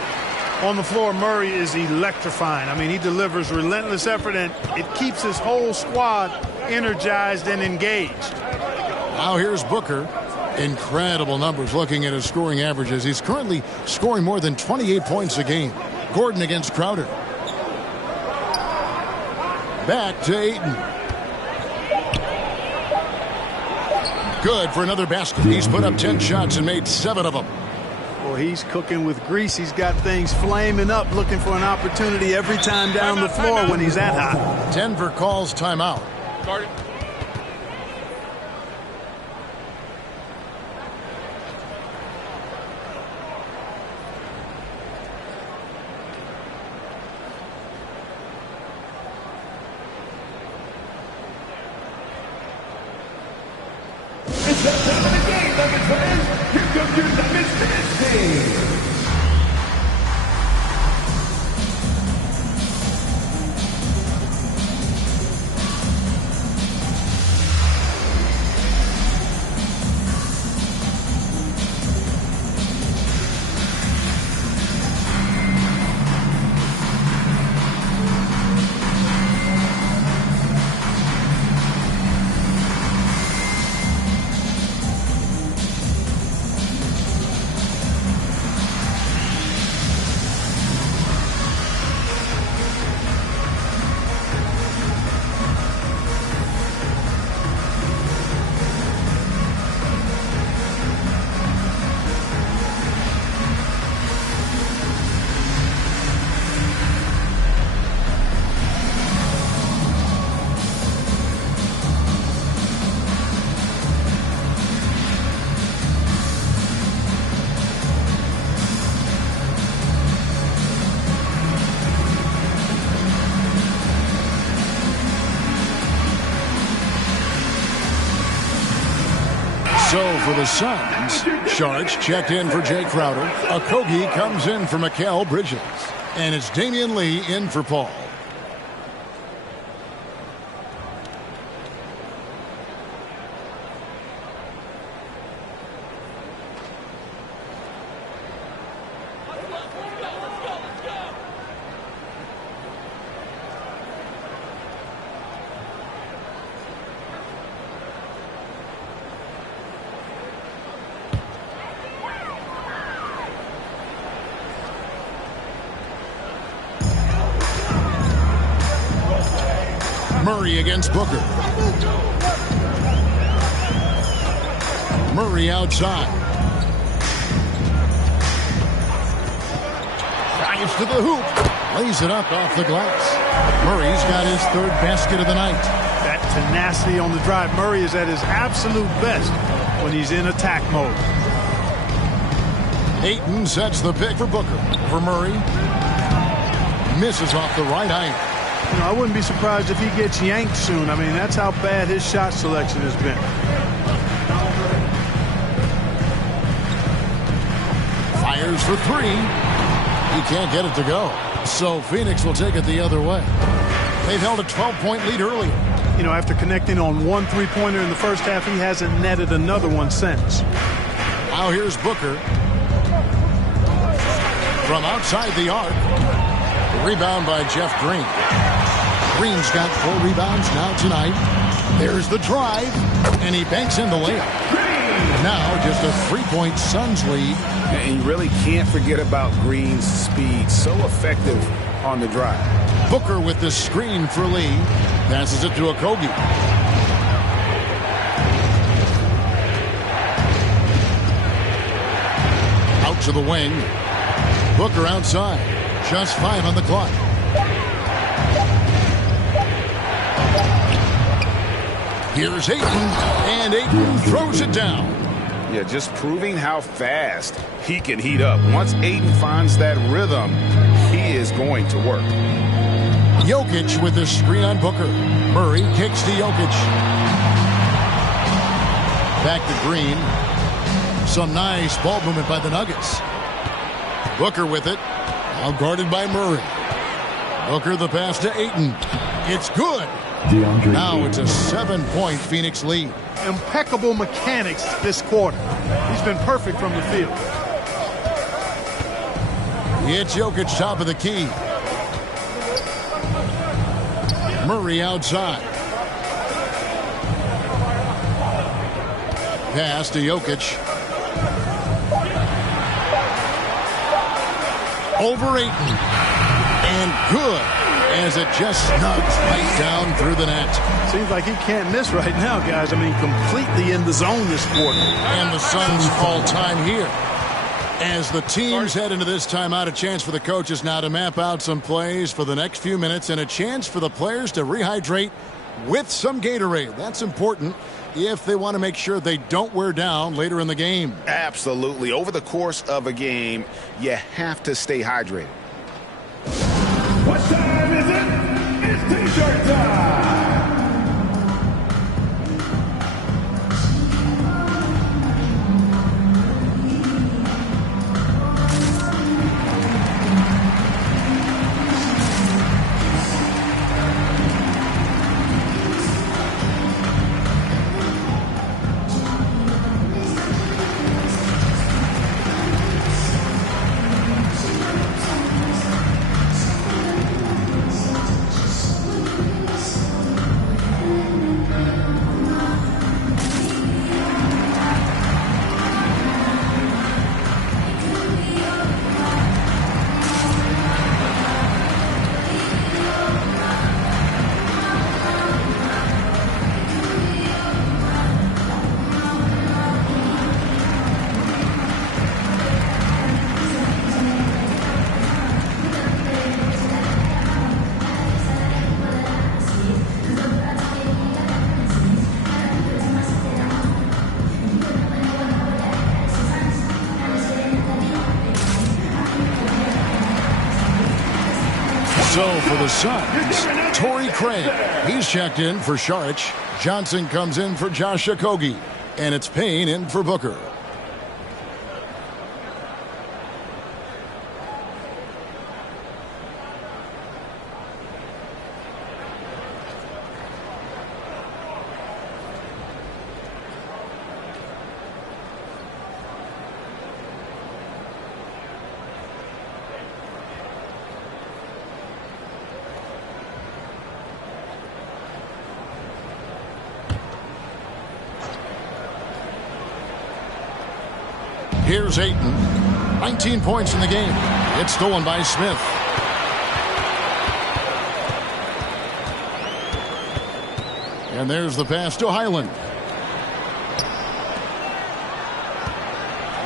On the floor, Murray is electrifying. I mean, he delivers relentless effort, and it keeps his whole squad energized and engaged. Now here's Booker. Incredible numbers looking at his scoring averages. He's currently scoring more than 28 points a game. Gordon against Crowder. Back to Ayton. Good for another basket. He's put up 10 shots and made 7 of them. Well, he's cooking with grease. He's got things flaming up, looking for an opportunity every time down the floor when he's that hot. Denver calls timeout. Guarded. It's that time of the game. Nuggets fans, here comes your Nuggets dance team. So for the Suns, Sharks checked in for Jay Crowder. Okogie comes in for Mikal Bridges. And it's Damian Lee in for Paul. Murray against Booker. Murray outside. Drives to the hoop. Lays it up off the glass. Murray's got his third basket of the night. That tenacity on the drive. Murray is at his absolute best when he's in attack mode. Ayton sets the pick for Booker. For Murray. Misses off the right iron. You know, I wouldn't be surprised if he gets yanked soon. I mean, that's how bad his shot selection has been. Fires for three. He can't get it to go. So Phoenix will take it the other way. They've held a 12-point lead earlier. You know, after connecting on one three-pointer in the first half, he hasn't netted another one since. Now here's Booker. From outside the arc. Rebound by Jeff Green. Green's got 4 rebounds now tonight. There's the drive, and he banks in the layup. Now just a 3-point Suns lead. And you really can't forget about Green's speed. So effective on the drive. Booker with the screen for Lee. Passes it to Okogie. Out to the wing. Booker outside. Just 5 on the clock. Here's Ayton, and Ayton throws it down. Yeah, just proving how fast he can heat up. Once Ayton finds that rhythm, he is going to work. Jokic with the screen on Booker. Murray kicks to Jokic. Back to Green. Some nice ball movement by the Nuggets. Booker with it. Now guarded by Murray. Booker the pass to Ayton. It's good. Now it's a 7-point Phoenix lead. Impeccable mechanics this quarter. He's been perfect from the field. It's Jokic top of the key. Murray outside. Pass to Jokic. Over Ayton. And good. As it just snugs right down through the net. Seems like he can't miss right now, guys. I mean, completely in the zone this quarter. And the Suns all time here. As the teams head into this timeout, a chance for the coaches now to map out some plays for the next few minutes and a chance for the players to rehydrate with some Gatorade. That's important if they want to make sure they don't wear down later in the game. Absolutely. Over the course of a game, you have to stay hydrated. What time is it? It's T-shirt time! So for the Suns, Torrey Craig. He's checked in for Saric. Johnson comes in for Josh Okogie. And it's Payne in for Booker. Here's Ayton. 19 points in the game. It's stolen by Smith. And there's the pass to Highland.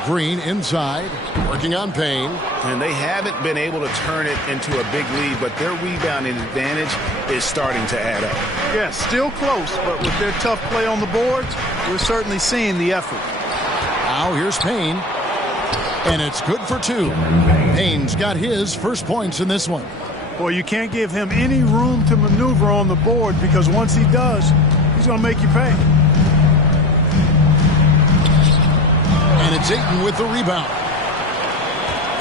Green inside, working on Payne. And they haven't been able to turn it into a big lead, but their rebounding advantage is starting to add up. Yes, still close, but with their tough play on the boards, we're certainly seeing the effort. Now here's Payne. And it's good for 2. Payne's got his first points in this one. Boy, you can't give him any room to maneuver on the board, because once he does, he's going to make you pay. And it's Ayton with the rebound.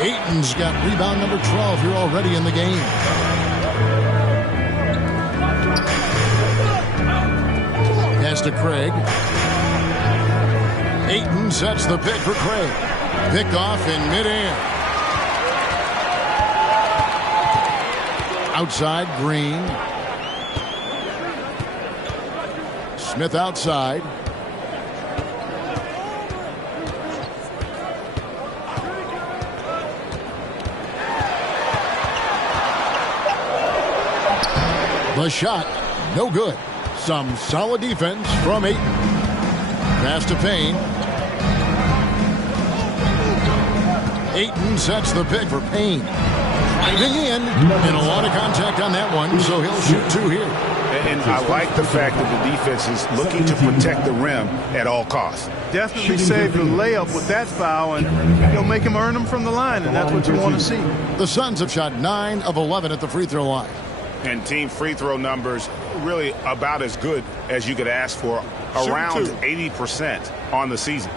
Ayton's got rebound number 12 here already in the game. Pass to Craig. Ayton sets the pick for Craig. Pick off in midair. Outside, Green. Smith outside. The shot, no good. Some solid defense from Ayton. Pass to Payne. Ayton sets the pick for Payne. Driving in, and a lot of contact on that one, so he'll shoot 2 here. And I like the fact that the defense is looking to protect the rim at all costs. Definitely save the layup with that foul, and you'll make him earn them from the line, and that's what you want to see. The Suns have shot 9 of 11 at the free throw line. And team free throw numbers really about as good as you could ask for, around 80% on the season.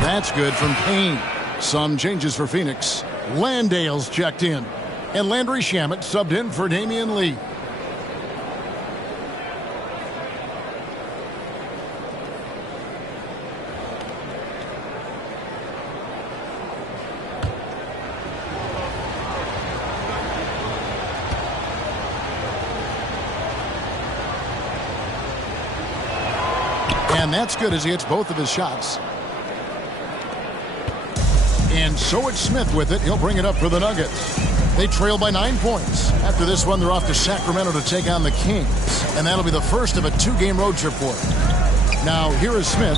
That's good from Payne. Some changes for Phoenix. Landale's checked in. And Landry Shamet subbed in for Damian Lee. And that's good as he hits both of his shots. And so it's Smith with it. He'll bring it up for the Nuggets. They trail by 9 points. After this one, they're off to Sacramento to take on the Kings. And that'll be the first of a 2-game road trip for them. Now, here is Smith.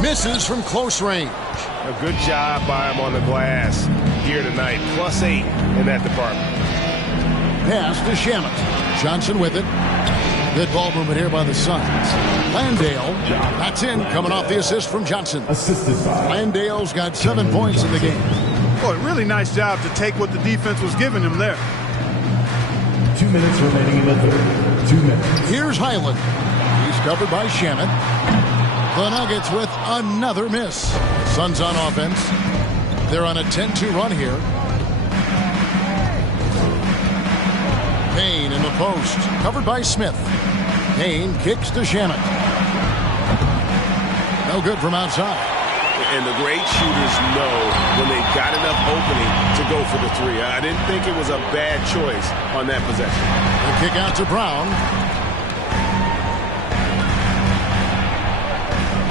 Misses from close range. A good job by him on the glass here tonight. +8 in that department. Pass to Shamet. Johnson with it. Good ball movement here by the Suns. Landale, that's in, coming off the assist from Johnson. Landale's got 7 points in the game. Boy, really nice job to take what the defense was giving him there. 2 minutes remaining in the third. 2 minutes. Here's Highland. He's covered by Shamet. The Nuggets with another miss. Suns on offense. They're on a 10-2 run here. Payne in the post, covered by Smith. Payne kicks to Shamet. No good from outside. And the great shooters know when they've got enough opening to go for the 3. I didn't think it was a bad choice on that possession. The kick out to Brown.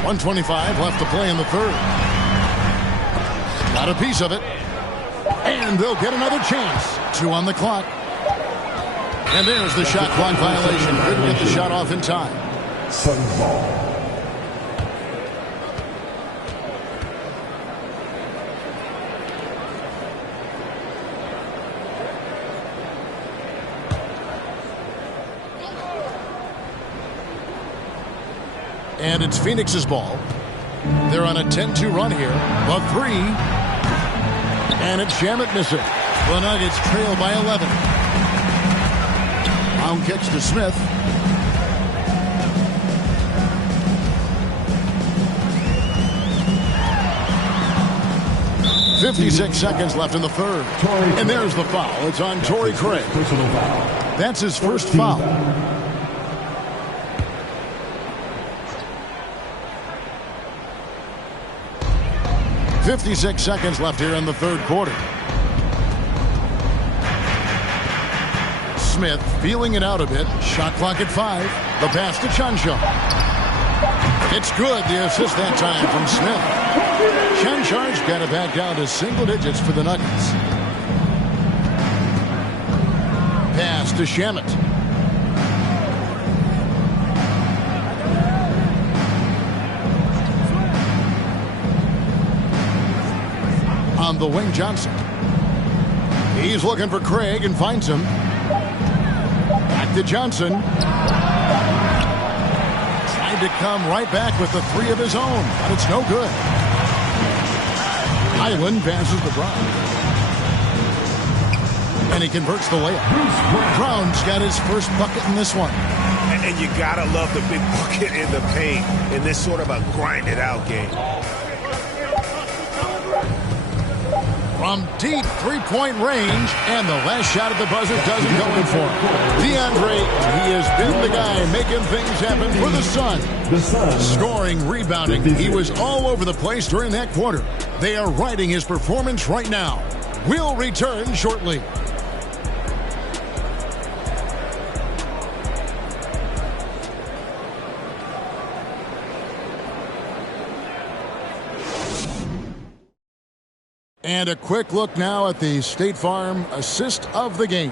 1:25 left to play in the third. Got a piece of it. And they'll get another chance. 2 on the clock. And there's the shot clock violation. Couldn't get the shot off in time. Suns ball. And it's Phoenix's ball. They're on a 10-2 run here. The three. And it's Shamet missing. The Nuggets trail by 11. Long catch to Smith. 56 seconds left in the third. And there's the foul. It's on Torrey Craig. That's his first foul. .56 seconds left here in the third quarter. Smith feeling it out a bit. Shot clock at 5. The pass to Chanchan. It's good. The assist that time from Smith. Chanchan's got it back down to single digits for the Nuggets. Pass to Shamet. On the wing, Johnson. He's looking for Craig and finds him. Back to Johnson. Tried to come right back with the three of his own, but it's no good. Highland passes the Brown. And he converts the layup. Brown's got his first bucket in this one. And you gotta love the big bucket in the paint in this sort of a grind-it-out game. From deep three-point range, and the last shot at the buzzer doesn't go in for him. DeAndre, he has been the guy making things happen for the Suns. Scoring, rebounding, he was all over the place during that quarter. They are riding his performance right now. We'll return shortly. And a quick look now at the State Farm assist of the game.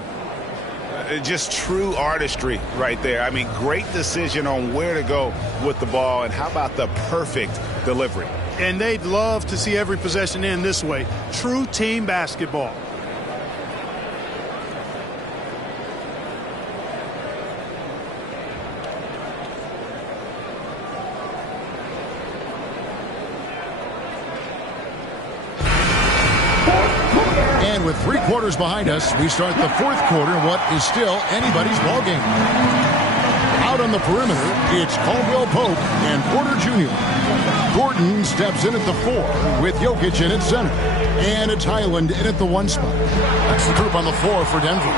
Just true artistry right there. I mean, great decision on where to go with the ball, and how about the perfect delivery? And they'd love to see every possession end this way. True team basketball. And with 3 quarters behind us, we start the fourth quarter in what is still anybody's ball game. Out on the perimeter, it's Caldwell Pope and Porter Jr. Gordon steps in at the 4 with Jokic in at center. And it's Highland in at the 1 spot. That's the group on the floor for Denver.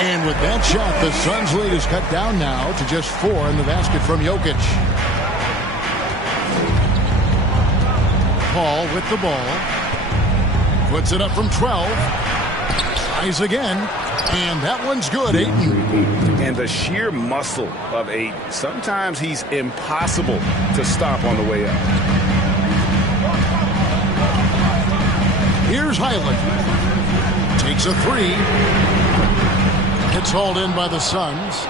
And with that shot, the Suns' lead is cut down now to just 4 in the basket from Jokic. Paul with the ball. Puts it up from 12. Tries again. And that one's good, Ayton. And the sheer muscle of Ayton. Sometimes he's impossible to stop on the way up. Here's Highland. Takes a 3. It's hauled in by the Suns.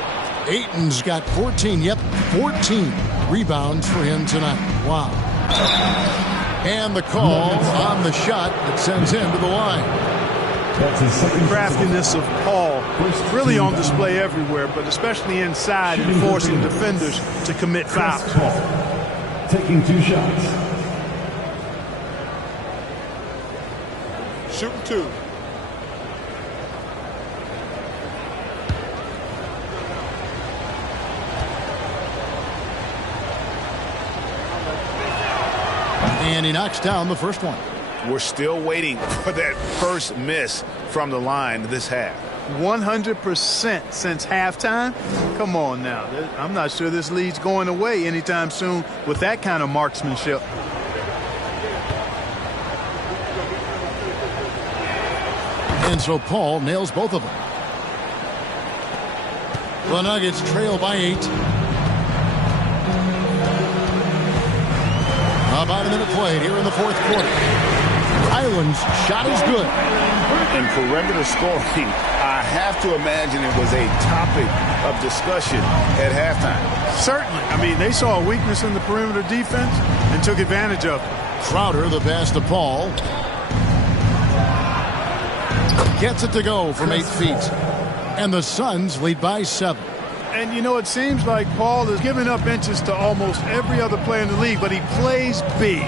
Ayton's got 14. Yep, 14 rebounds for him tonight. Wow. And the call on the shot that sends him to the line. The craftiness of Paul really on display everywhere, but especially inside and forcing defenders to commit fouls. Taking 2 shots. Shooting 2. And he knocks down the first one. We're still waiting for that first miss from the line this half. 100% since halftime. Come on now. I'm not sure this lead's going away anytime soon with that kind of marksmanship. And so Paul nails both of them. The Nuggets trail by 8. About a minute played here in the fourth quarter. Highland's shot is good. In perimeter scoring, I have to imagine it was a topic of discussion at halftime. Certainly. I mean, they saw a weakness in the perimeter defense and took advantage of it. Crowder, the pass to Paul. Gets it to go from 8 feet. And the Suns lead by 7. And, you know, it seems like Paul is giving up inches to almost every other player in the league, but he plays big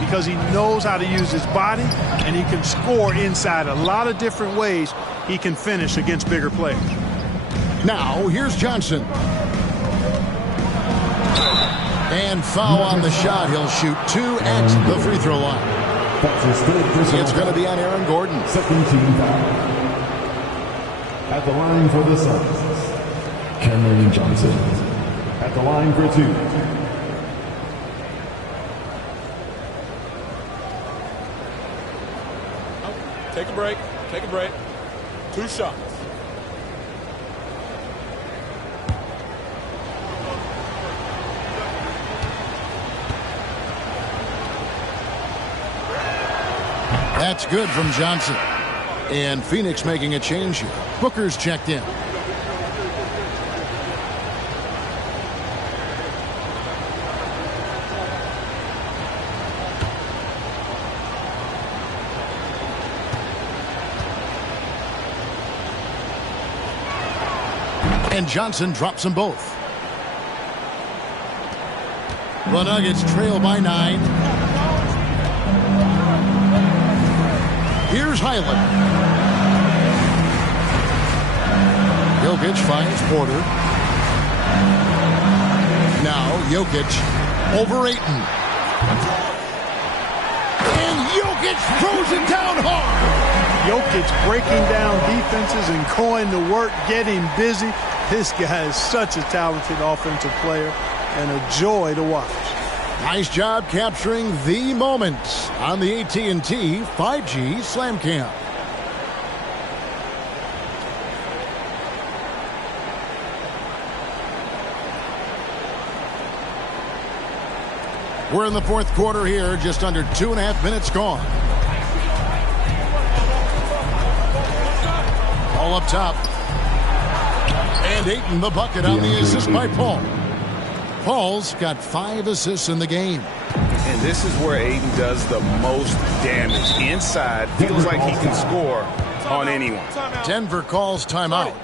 because he knows how to use his body, and he can score inside a lot of different ways. He can finish against bigger players. Now, here's Johnson. And foul on the shot. He'll shoot 2 at the free throw line. It's going to be on Aaron Gordon. Second team foul. At the line for the Suns, Cameron Johnson. At the line for 2. Take a break. Take a break. 2 shots. That's good from Johnson. And Phoenix making a change here. Booker's checked in. And Johnson drops them both. The Nuggets trail by 9. Here's Highland. Jokic finds Porter. Now Jokic over Ayton. And Jokic throws it down hard. Jokic breaking down defenses and going to work, getting busy. This guy is such a talented offensive player and a joy to watch. Nice job capturing the moments on the AT&T 5G Slam Cam. We're in the fourth quarter here, just under 2.5 minutes gone. All up top. And Ayton the bucket on the assist by Paul. Paul's got 5 assists in the game. And this is where Ayton does the most damage. Inside, feels like he can score on anyone. Denver calls timeout.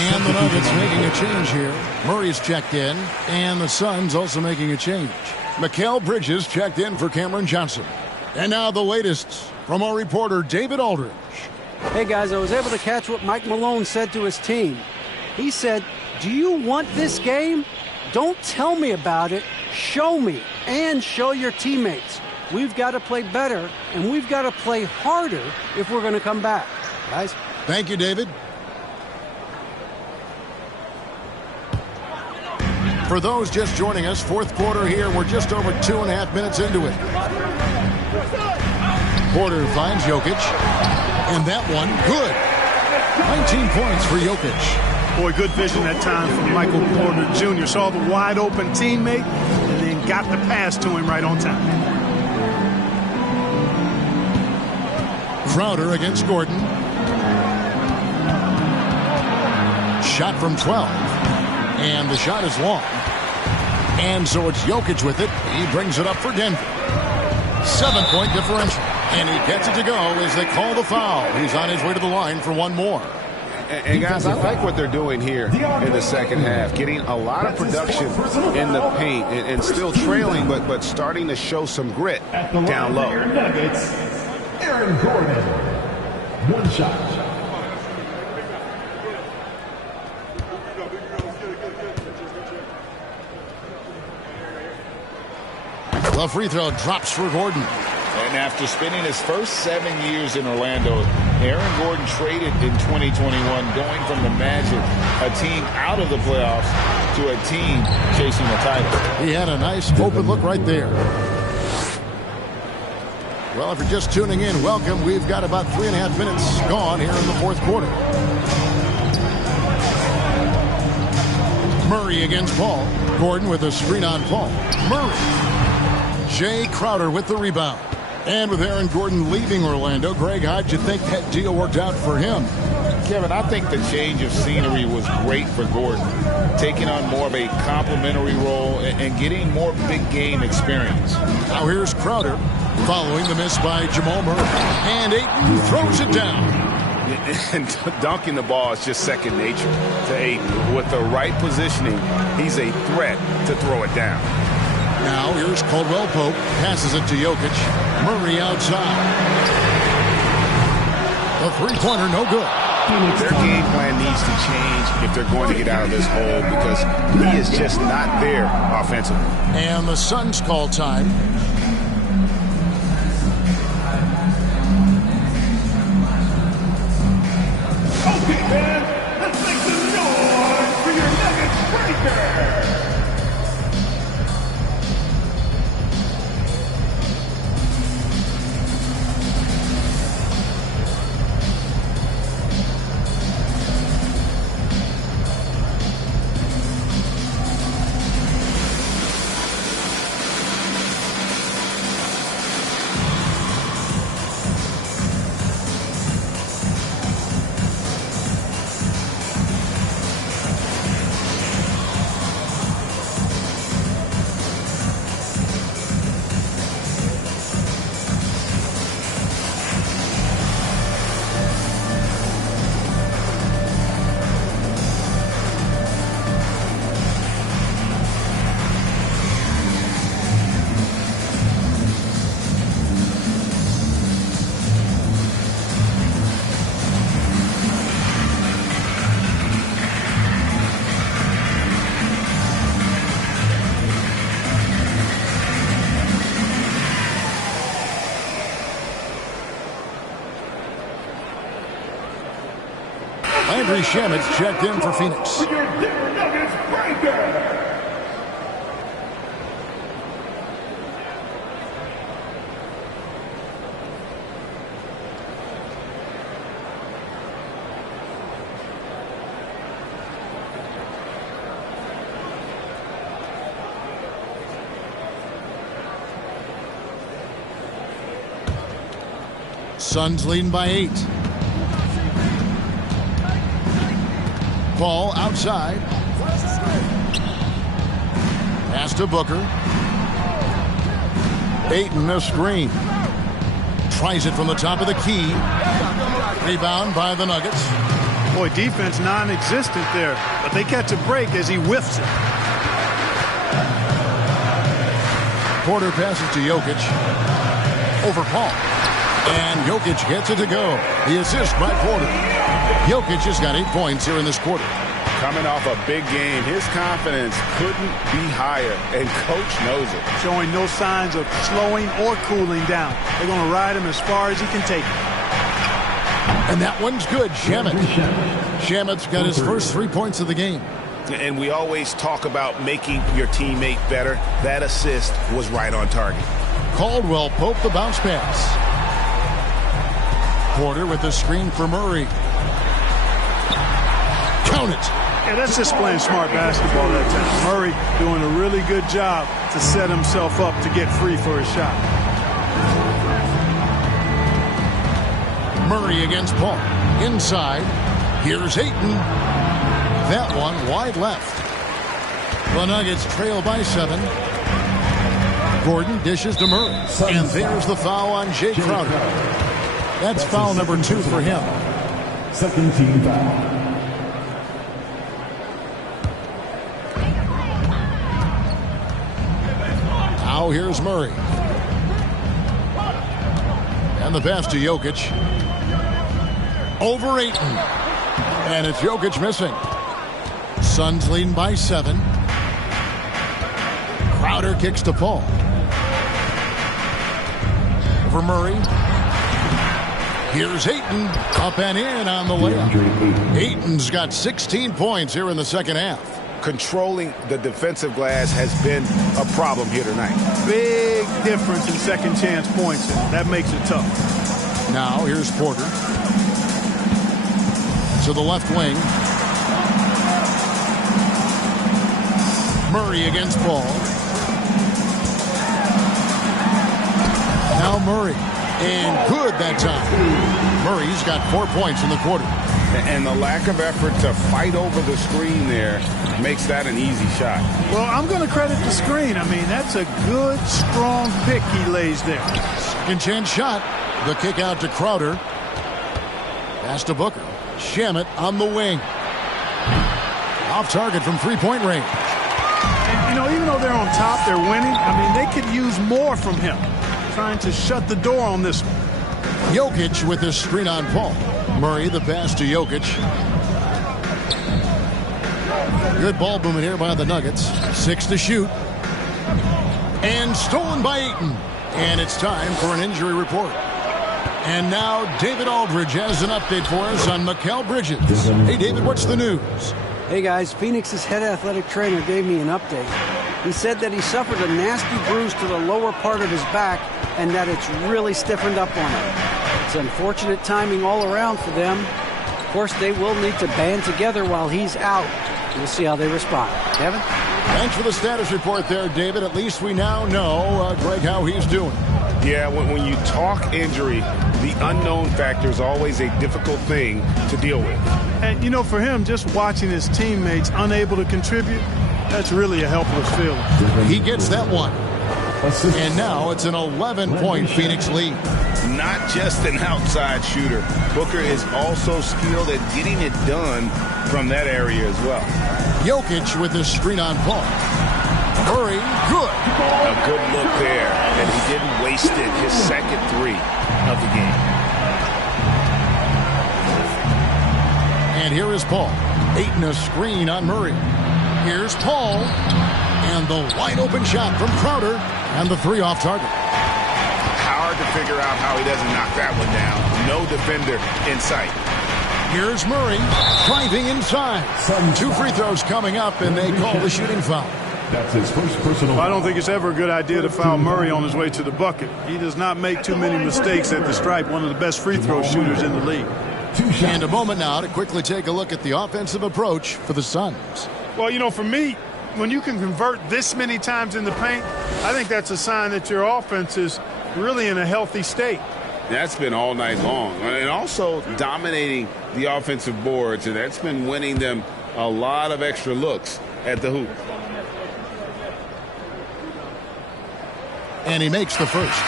And the Nuggets making a change here. Murray's checked in, and the Suns also making a change. Mikal Bridges checked in for Cameron Johnson. And now the latest from our reporter, David Aldridge. Hey, guys, I was able to catch what Mike Malone said to his team. He said, "Do you want this game? Don't tell me about it. Show me and show your teammates. We've got to play better, and we've got to play harder if we're going to come back." Guys? Thank you, David. For those just joining us, fourth quarter here. We're just over 2.5 minutes into it. Porter finds Jokic. And that one, good. 19 points for Jokic. Boy, good vision that time from Michael Porter Jr. Saw the wide open teammate and then got the pass to him right on time. Crowder against Gordon. Shot from 12. And the shot is long. And so it's Jokic with it. He brings it up for Denver. 7-point differential. And he gets it to go as they call the foul. He's on his way to the line for one more. And guys, I like what they're doing here in the second half. Getting a lot of production in the paint and still trailing, but starting to show some grit down low. Nuggets, Aaron Gordon. One shot. The free throw drops for Gordon. And after spending his first 7 years in Orlando, Aaron Gordon traded in 2021, going from the Magic, a team out of the playoffs, to a team chasing the title. He had a nice open look right there. Well, if you're just tuning in, welcome. We've got about 3.5 minutes gone here in the fourth quarter. Murray against Paul. Gordon with a screen on Paul. Murray. Jay Crowder with the rebound. And with Aaron Gordon leaving Orlando, Greg, how'd you think that deal worked out for him? Kevin, I think the change of scenery was great for Gordon, taking on more of a complimentary role and getting more big game experience. Now here's Crowder following the miss by Jamal Murray. And Ayton throws it down. And dunking the ball is just second nature to Ayton. With the right positioning, he's a threat to throw it down. Now here's Caldwell Pope, passes it to Jokic. Murray outside. The three-pointer, no good. Their game plan needs to change if they're going to get out of this hole because he is just not there offensively. And the Suns call time. Okay, man, let's make some noise for your Nuggets breaker. Landry Shamet checked in for Phoenix. Your Denver Nuggets breaker. Suns leading by 8. Ball outside. Pass to Booker. Ayton a screen. Tries it from the top of the key. Rebound by the Nuggets. Boy, defense non-existent there, but they catch a break as he whiffs it. Porter passes to Jokic. Over Paul. And Jokic gets it to go. The assist by Porter. Jokic has got 8 points here in this quarter. Coming off a big game, his confidence couldn't be higher, and coach knows it. Showing no signs of slowing or cooling down. They're going to ride him as far as he can take it. And that one's good. Shamet. Shamet's got his first 3 points of the game. And we always talk about making your teammate better. That assist was right on target. Caldwell Pope the bounce pass. Porter with the screen for Murray. Count it. Yeah, that's just playing smart basketball that time. Murray doing a really good job to set himself up to get free for his shot. Murray against Paul. Inside. Here's Ayton. That one wide left. The Nuggets trail by 7. Gordon dishes to Murray. And there's the foul on Jay Crowder. That's foul number 2 for him. Second team foul. Now here's Murray. And the pass to Jokic. Over Ayton. And it's Jokic missing. Suns leading by 7. Crowder kicks to Paul. Over Murray. Here's Ayton. Up and in on the layup. Ayton's got 16 points here in the second half. Controlling the defensive glass has been a problem here tonight. Big difference in second chance points. That makes it tough. Now here's Porter. To the left wing. Murray against Paul. Now Murray. And good that time. Murray's got 4 points in the quarter. And the lack of effort to fight over the screen there makes that an easy shot. Well, I'm going to credit the screen. I mean, that's a good, strong pick he lays there. Second chance shot. The kick out to Crowder. Pass to Booker. Shamet on the wing. Off target from three-point range. And, you know, even though they're on top, they're winning. I mean, they could use more from him. Trying to shut the door on this one. Jokic with his screen on Paul. Murray, the pass to Jokic. Good ball movement here by the Nuggets. 6 to shoot. And stolen by Ayton. And it's time for an injury report. And now David Aldridge has an update for us on Mikal Bridges. Hey, David, what's the news? Hey, guys. Phoenix's head athletic trainer gave me an update. He said that he suffered a nasty bruise to the lower part of his back and that it's really stiffened up on him. It's unfortunate timing all around for them. Of course, they will need to band together while he's out. We'll see how they respond. Kevin? Thanks for the status report there, David. At least we now know, Greg, how he's doing. Yeah, when you talk injury, the unknown factor is always a difficult thing to deal with. And, you know, for him, just watching his teammates unable to contribute, that's really a helpless feeling. He gets that one. And now it's an 11-point Phoenix lead. Not just an outside shooter. Booker is also skilled at getting it done from that area as well. Jokic with his screen on Paul. Murray, good. A good look there, and he didn't waste it. His second 3 of the game. And here is Paul. Ayton a screen on Murray. Here's Paul. And the wide open shot from Crowder. And the 3 off target. Hard to figure out how he doesn't knock that one down. No defender in sight. Here's Murray driving inside. 2 free throws coming up, and they call the shooting foul. That's his first personal. Well, I don't think it's ever a good idea to foul Murray on his way to the bucket. He does not make too many mistakes at the stripe. One of the best free throw shooters in the league. And a moment now to quickly take a look at the offensive approach for the Suns. Well, you know, for me, when you can convert this many times in the paint, I think that's a sign that your offense is really in a healthy state. That's been all night long. And also dominating the offensive boards, and that's been winning them a lot of extra looks at the hoop. And he makes the first.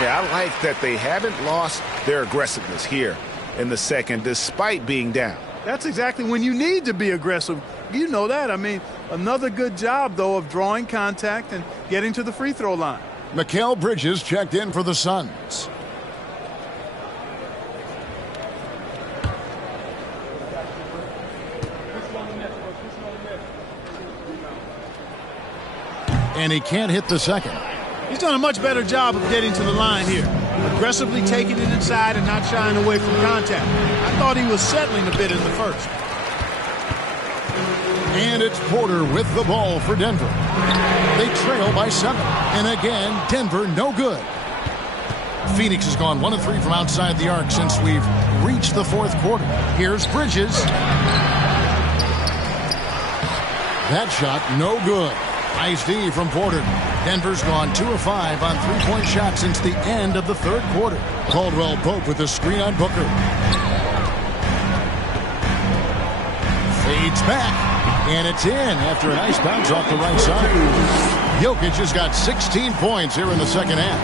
Yeah, I like that they haven't lost their aggressiveness here in the second, despite being down. That's exactly when you need to be aggressive. You know that. I mean, another good job, though, of drawing contact and getting to the free throw line. Mikal Bridges checked in for the Suns. And he can't hit the second. He's done a much better job of getting to the line here. Aggressively taking it inside and not shying away from contact. I thought he was settling a bit in the first. And it's Porter with the ball for Denver. They trail by 7. And again, Denver no good. Phoenix has gone 1 of 3 from outside the arc since we've reached the 4th quarter. Here's Bridges. That shot no good. Nice D from Porter. Denver's gone 2 of 5 on 3-point shots since the end of the 3rd quarter. Caldwell Pope with the screen on Booker. Fades back. And it's in after a nice bounce off the right side. Jokic has got 16 points here in the second half.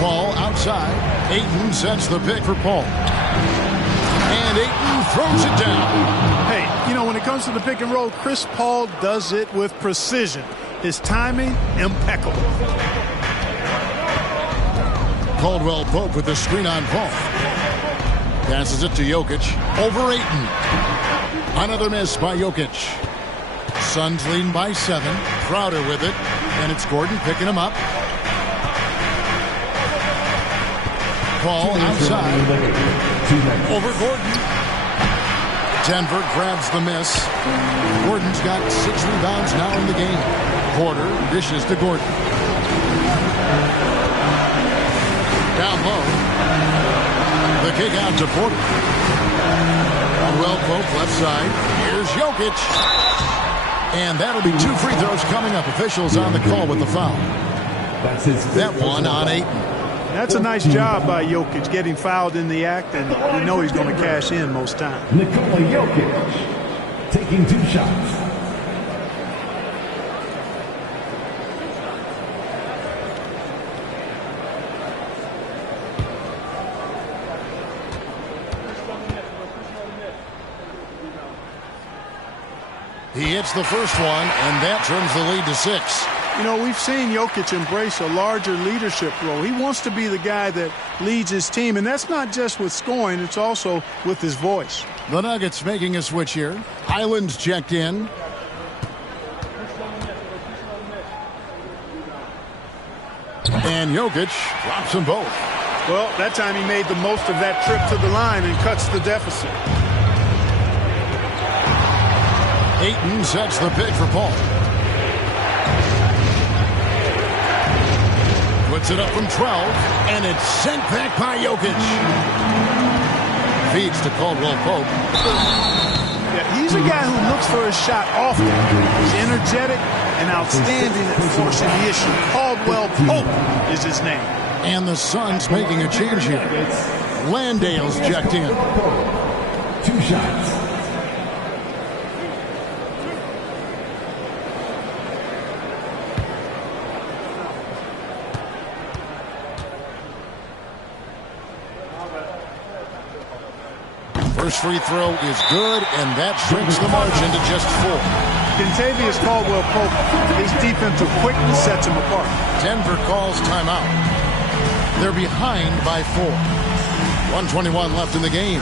Paul outside. Ayton sets the pick for Paul. And Ayton throws it down. Hey, you know, when it comes to the pick and roll, Chris Paul does it with precision. His timing, impeccable. Caldwell Pope with the screen on Paul. Passes it to Jokic. Over Ayton. Another miss by Jokic. Suns leading by 7. Crowder with it. And it's Gordon picking him up. Paul outside. Over Gordon. Denver grabs the miss. Gordon's got 6 rebounds now in the game. Porter dishes to Gordon. Down low. The kick out to Porter. Well, Pope left side. Here's Jokic. And that'll be 2 free throws coming up. Officials on the call with the foul. That one on Ayton. That's a nice job by Jokic getting fouled in the act, and you know he's going to cash in most times. Nikola Jokic taking 2 shots. He hits the first one, and that turns the lead to 6. You know, we've seen Jokic embrace a larger leadership role. He wants to be the guy that leads his team, and that's not just with scoring, it's also with his voice. The Nuggets making a switch here. Highland's checked in. And Jokic drops them both. Well, that time he made the most of that trip to the line and cuts the deficit. Ayton sets the pick for Paul. Puts it up from 12, and it's sent back by Jokic. Feeds to Caldwell Pope. Yeah, he's a guy who looks for his shot often. He's energetic and outstanding at forcing the issue. Caldwell Pope is his name. And the Suns making a change here. Landale's checked in. 2 shots. First free throw is good, and that shrinks the margin to just 4. Kentavious Caldwell Pope, his defensive quickness sets him apart. Denver calls timeout. They're behind by 4. 1:21 left in the game.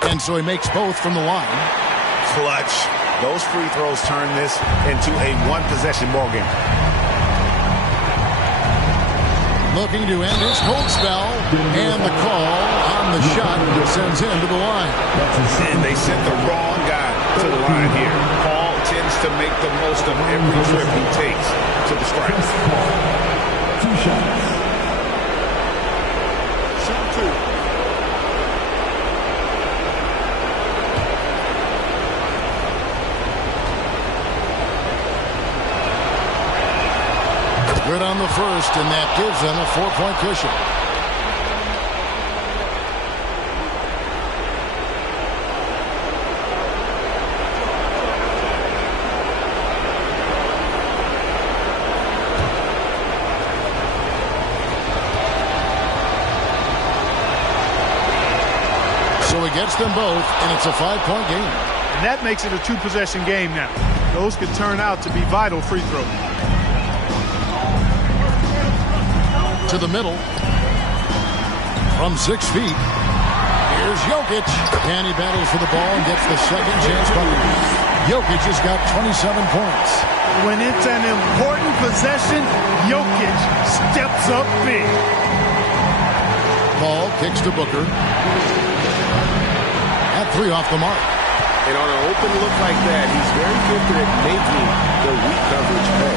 And so he makes both from the line. Clutch. Those free throws turn this into a one-possession ball game. looking to end his cold spell, and the call on the shot sends him to the line. And they sent the wrong guy to the line here. Paul tends to make the most of every trip he takes to the stripe. 2 shots. Shoot 2. Good on the first, and that gives them a 4-point cushion. So he gets them both, and it's a 5-point game. And that makes it a 2-possession game now. Those could turn out to be vital free throws. To the middle. From 6 feet. Here's Jokic. And he battles for the ball and gets the second chance bucket. Jokic has got 27 points. When it's an important possession, Jokic steps up big. Paul kicks to Booker. At 3 off the mark. And on an open look like that, he's very gifted at making the weak coverage pay.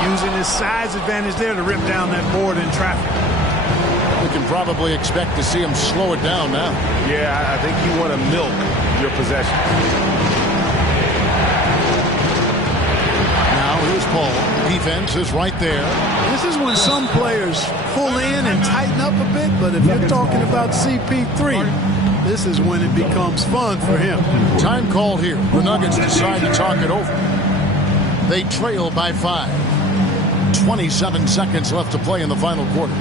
Using his size advantage there to rip down that board in traffic. We can probably expect to see him slow it down now. Yeah, I think you want to milk your possession. Now here's Paul. Defense is right there. This is when some players pull in and tighten up a bit, but if you're talking about CP3, this is when it becomes fun for him. Time called here. The Nuggets decide to talk it over. They trail by 5. 27 seconds left to play in the final quarter.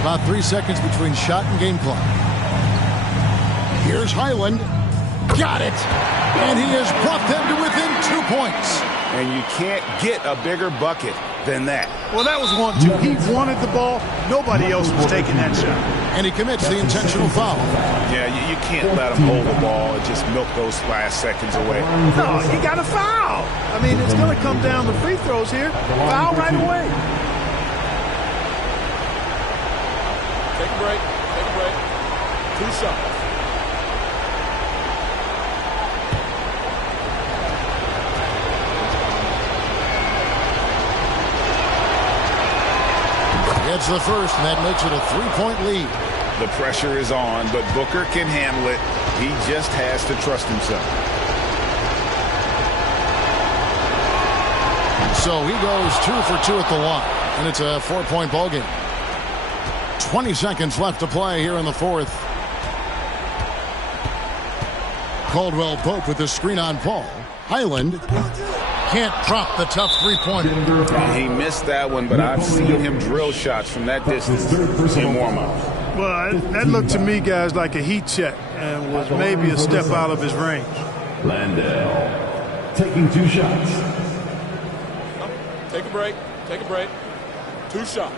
About 3 seconds between shot and game clock. Here's Highland. Got it. And he has brought them to within 2 points. And you can't get a bigger bucket than that. Well, that was 1-2. He wanted the ball. Nobody else was taking that shot. And he commits the intentional foul. Yeah, you can't let him hold the ball and just milk those last seconds away. No, you got to foul. I mean, it's going to come down to free throws here. Foul right away. Take a break. Take a break. 2 shots. Gets the first, and that makes it a 3-point lead. The pressure is on, but Booker can handle it. He just has to trust himself. So he goes 2 for 2 at the line, and it's a 4-point ball game. 20 seconds left to play here in the fourth. Caldwell Pope with the screen on Paul. Highland can't drop the tough three-pointer. He missed that one, but I've seen him drill shots from that distance in warm-up. Well, that looked to me, guys, like a heat check and was maybe a step out of his range. Landale taking 2 shots. Take a break. Take a break. 2 shots.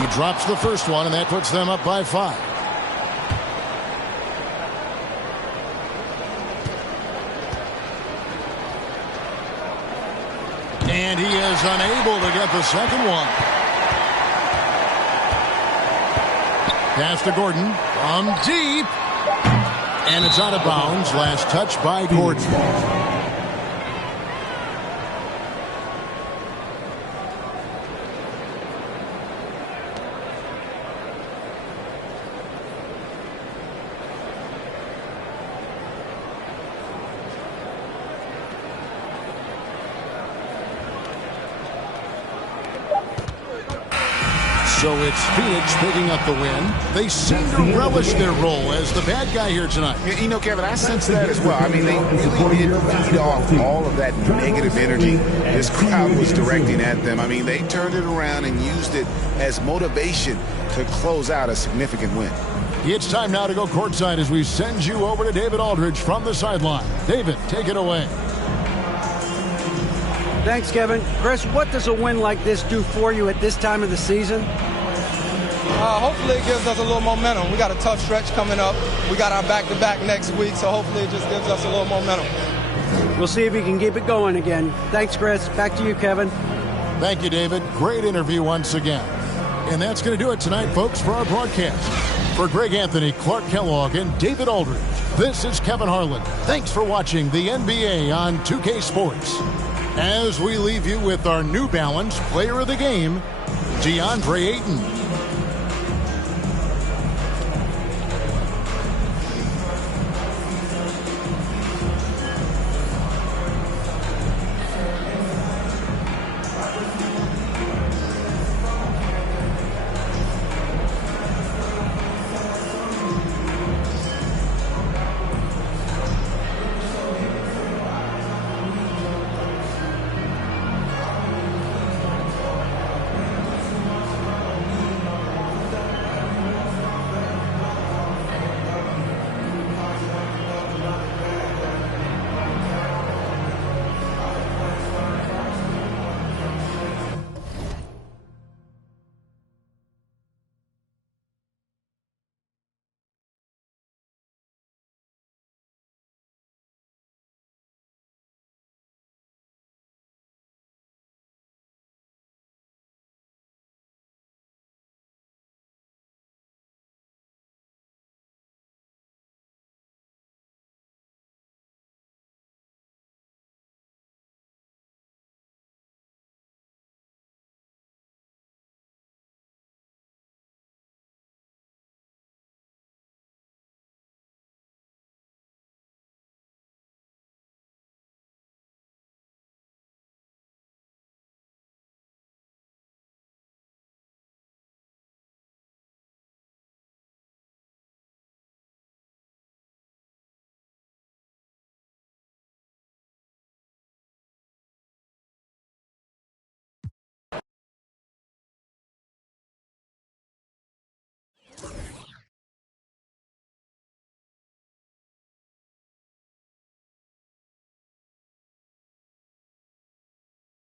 He drops the first one, and that puts them up by 5. And he is unable to get the second one. Pass to Gordon from deep. And it's out of bounds. Last touch by Gordon. So it's Phoenix picking up the win. They seem to relish their role as the bad guy here tonight. You know, Kevin, I sense that as well. I mean, they really did feed off all of that negative energy this crowd was directing at them. I mean, they turned it around and used it as motivation to close out a significant win. It's time now to go courtside as we send you over to David Aldridge from the sideline. David, take it away. Thanks, Kevin. Chris, what does a win like this do for you at this time of the season? Hopefully it gives us a little momentum. We got a tough stretch coming up. We got our back-to-back next week, so hopefully it just gives us a little momentum. We'll see if we can keep it going again. Thanks, Chris. Back to you, Kevin. Thank you, David. Great interview once again. And that's going to do it tonight, folks, for our broadcast. For Greg Anthony, Clark Kellogg, and David Aldridge, this is Kevin Harlan. Thanks for watching the NBA on 2K Sports. As we leave you with our New Balance Player of the Game, DeAndre Ayton.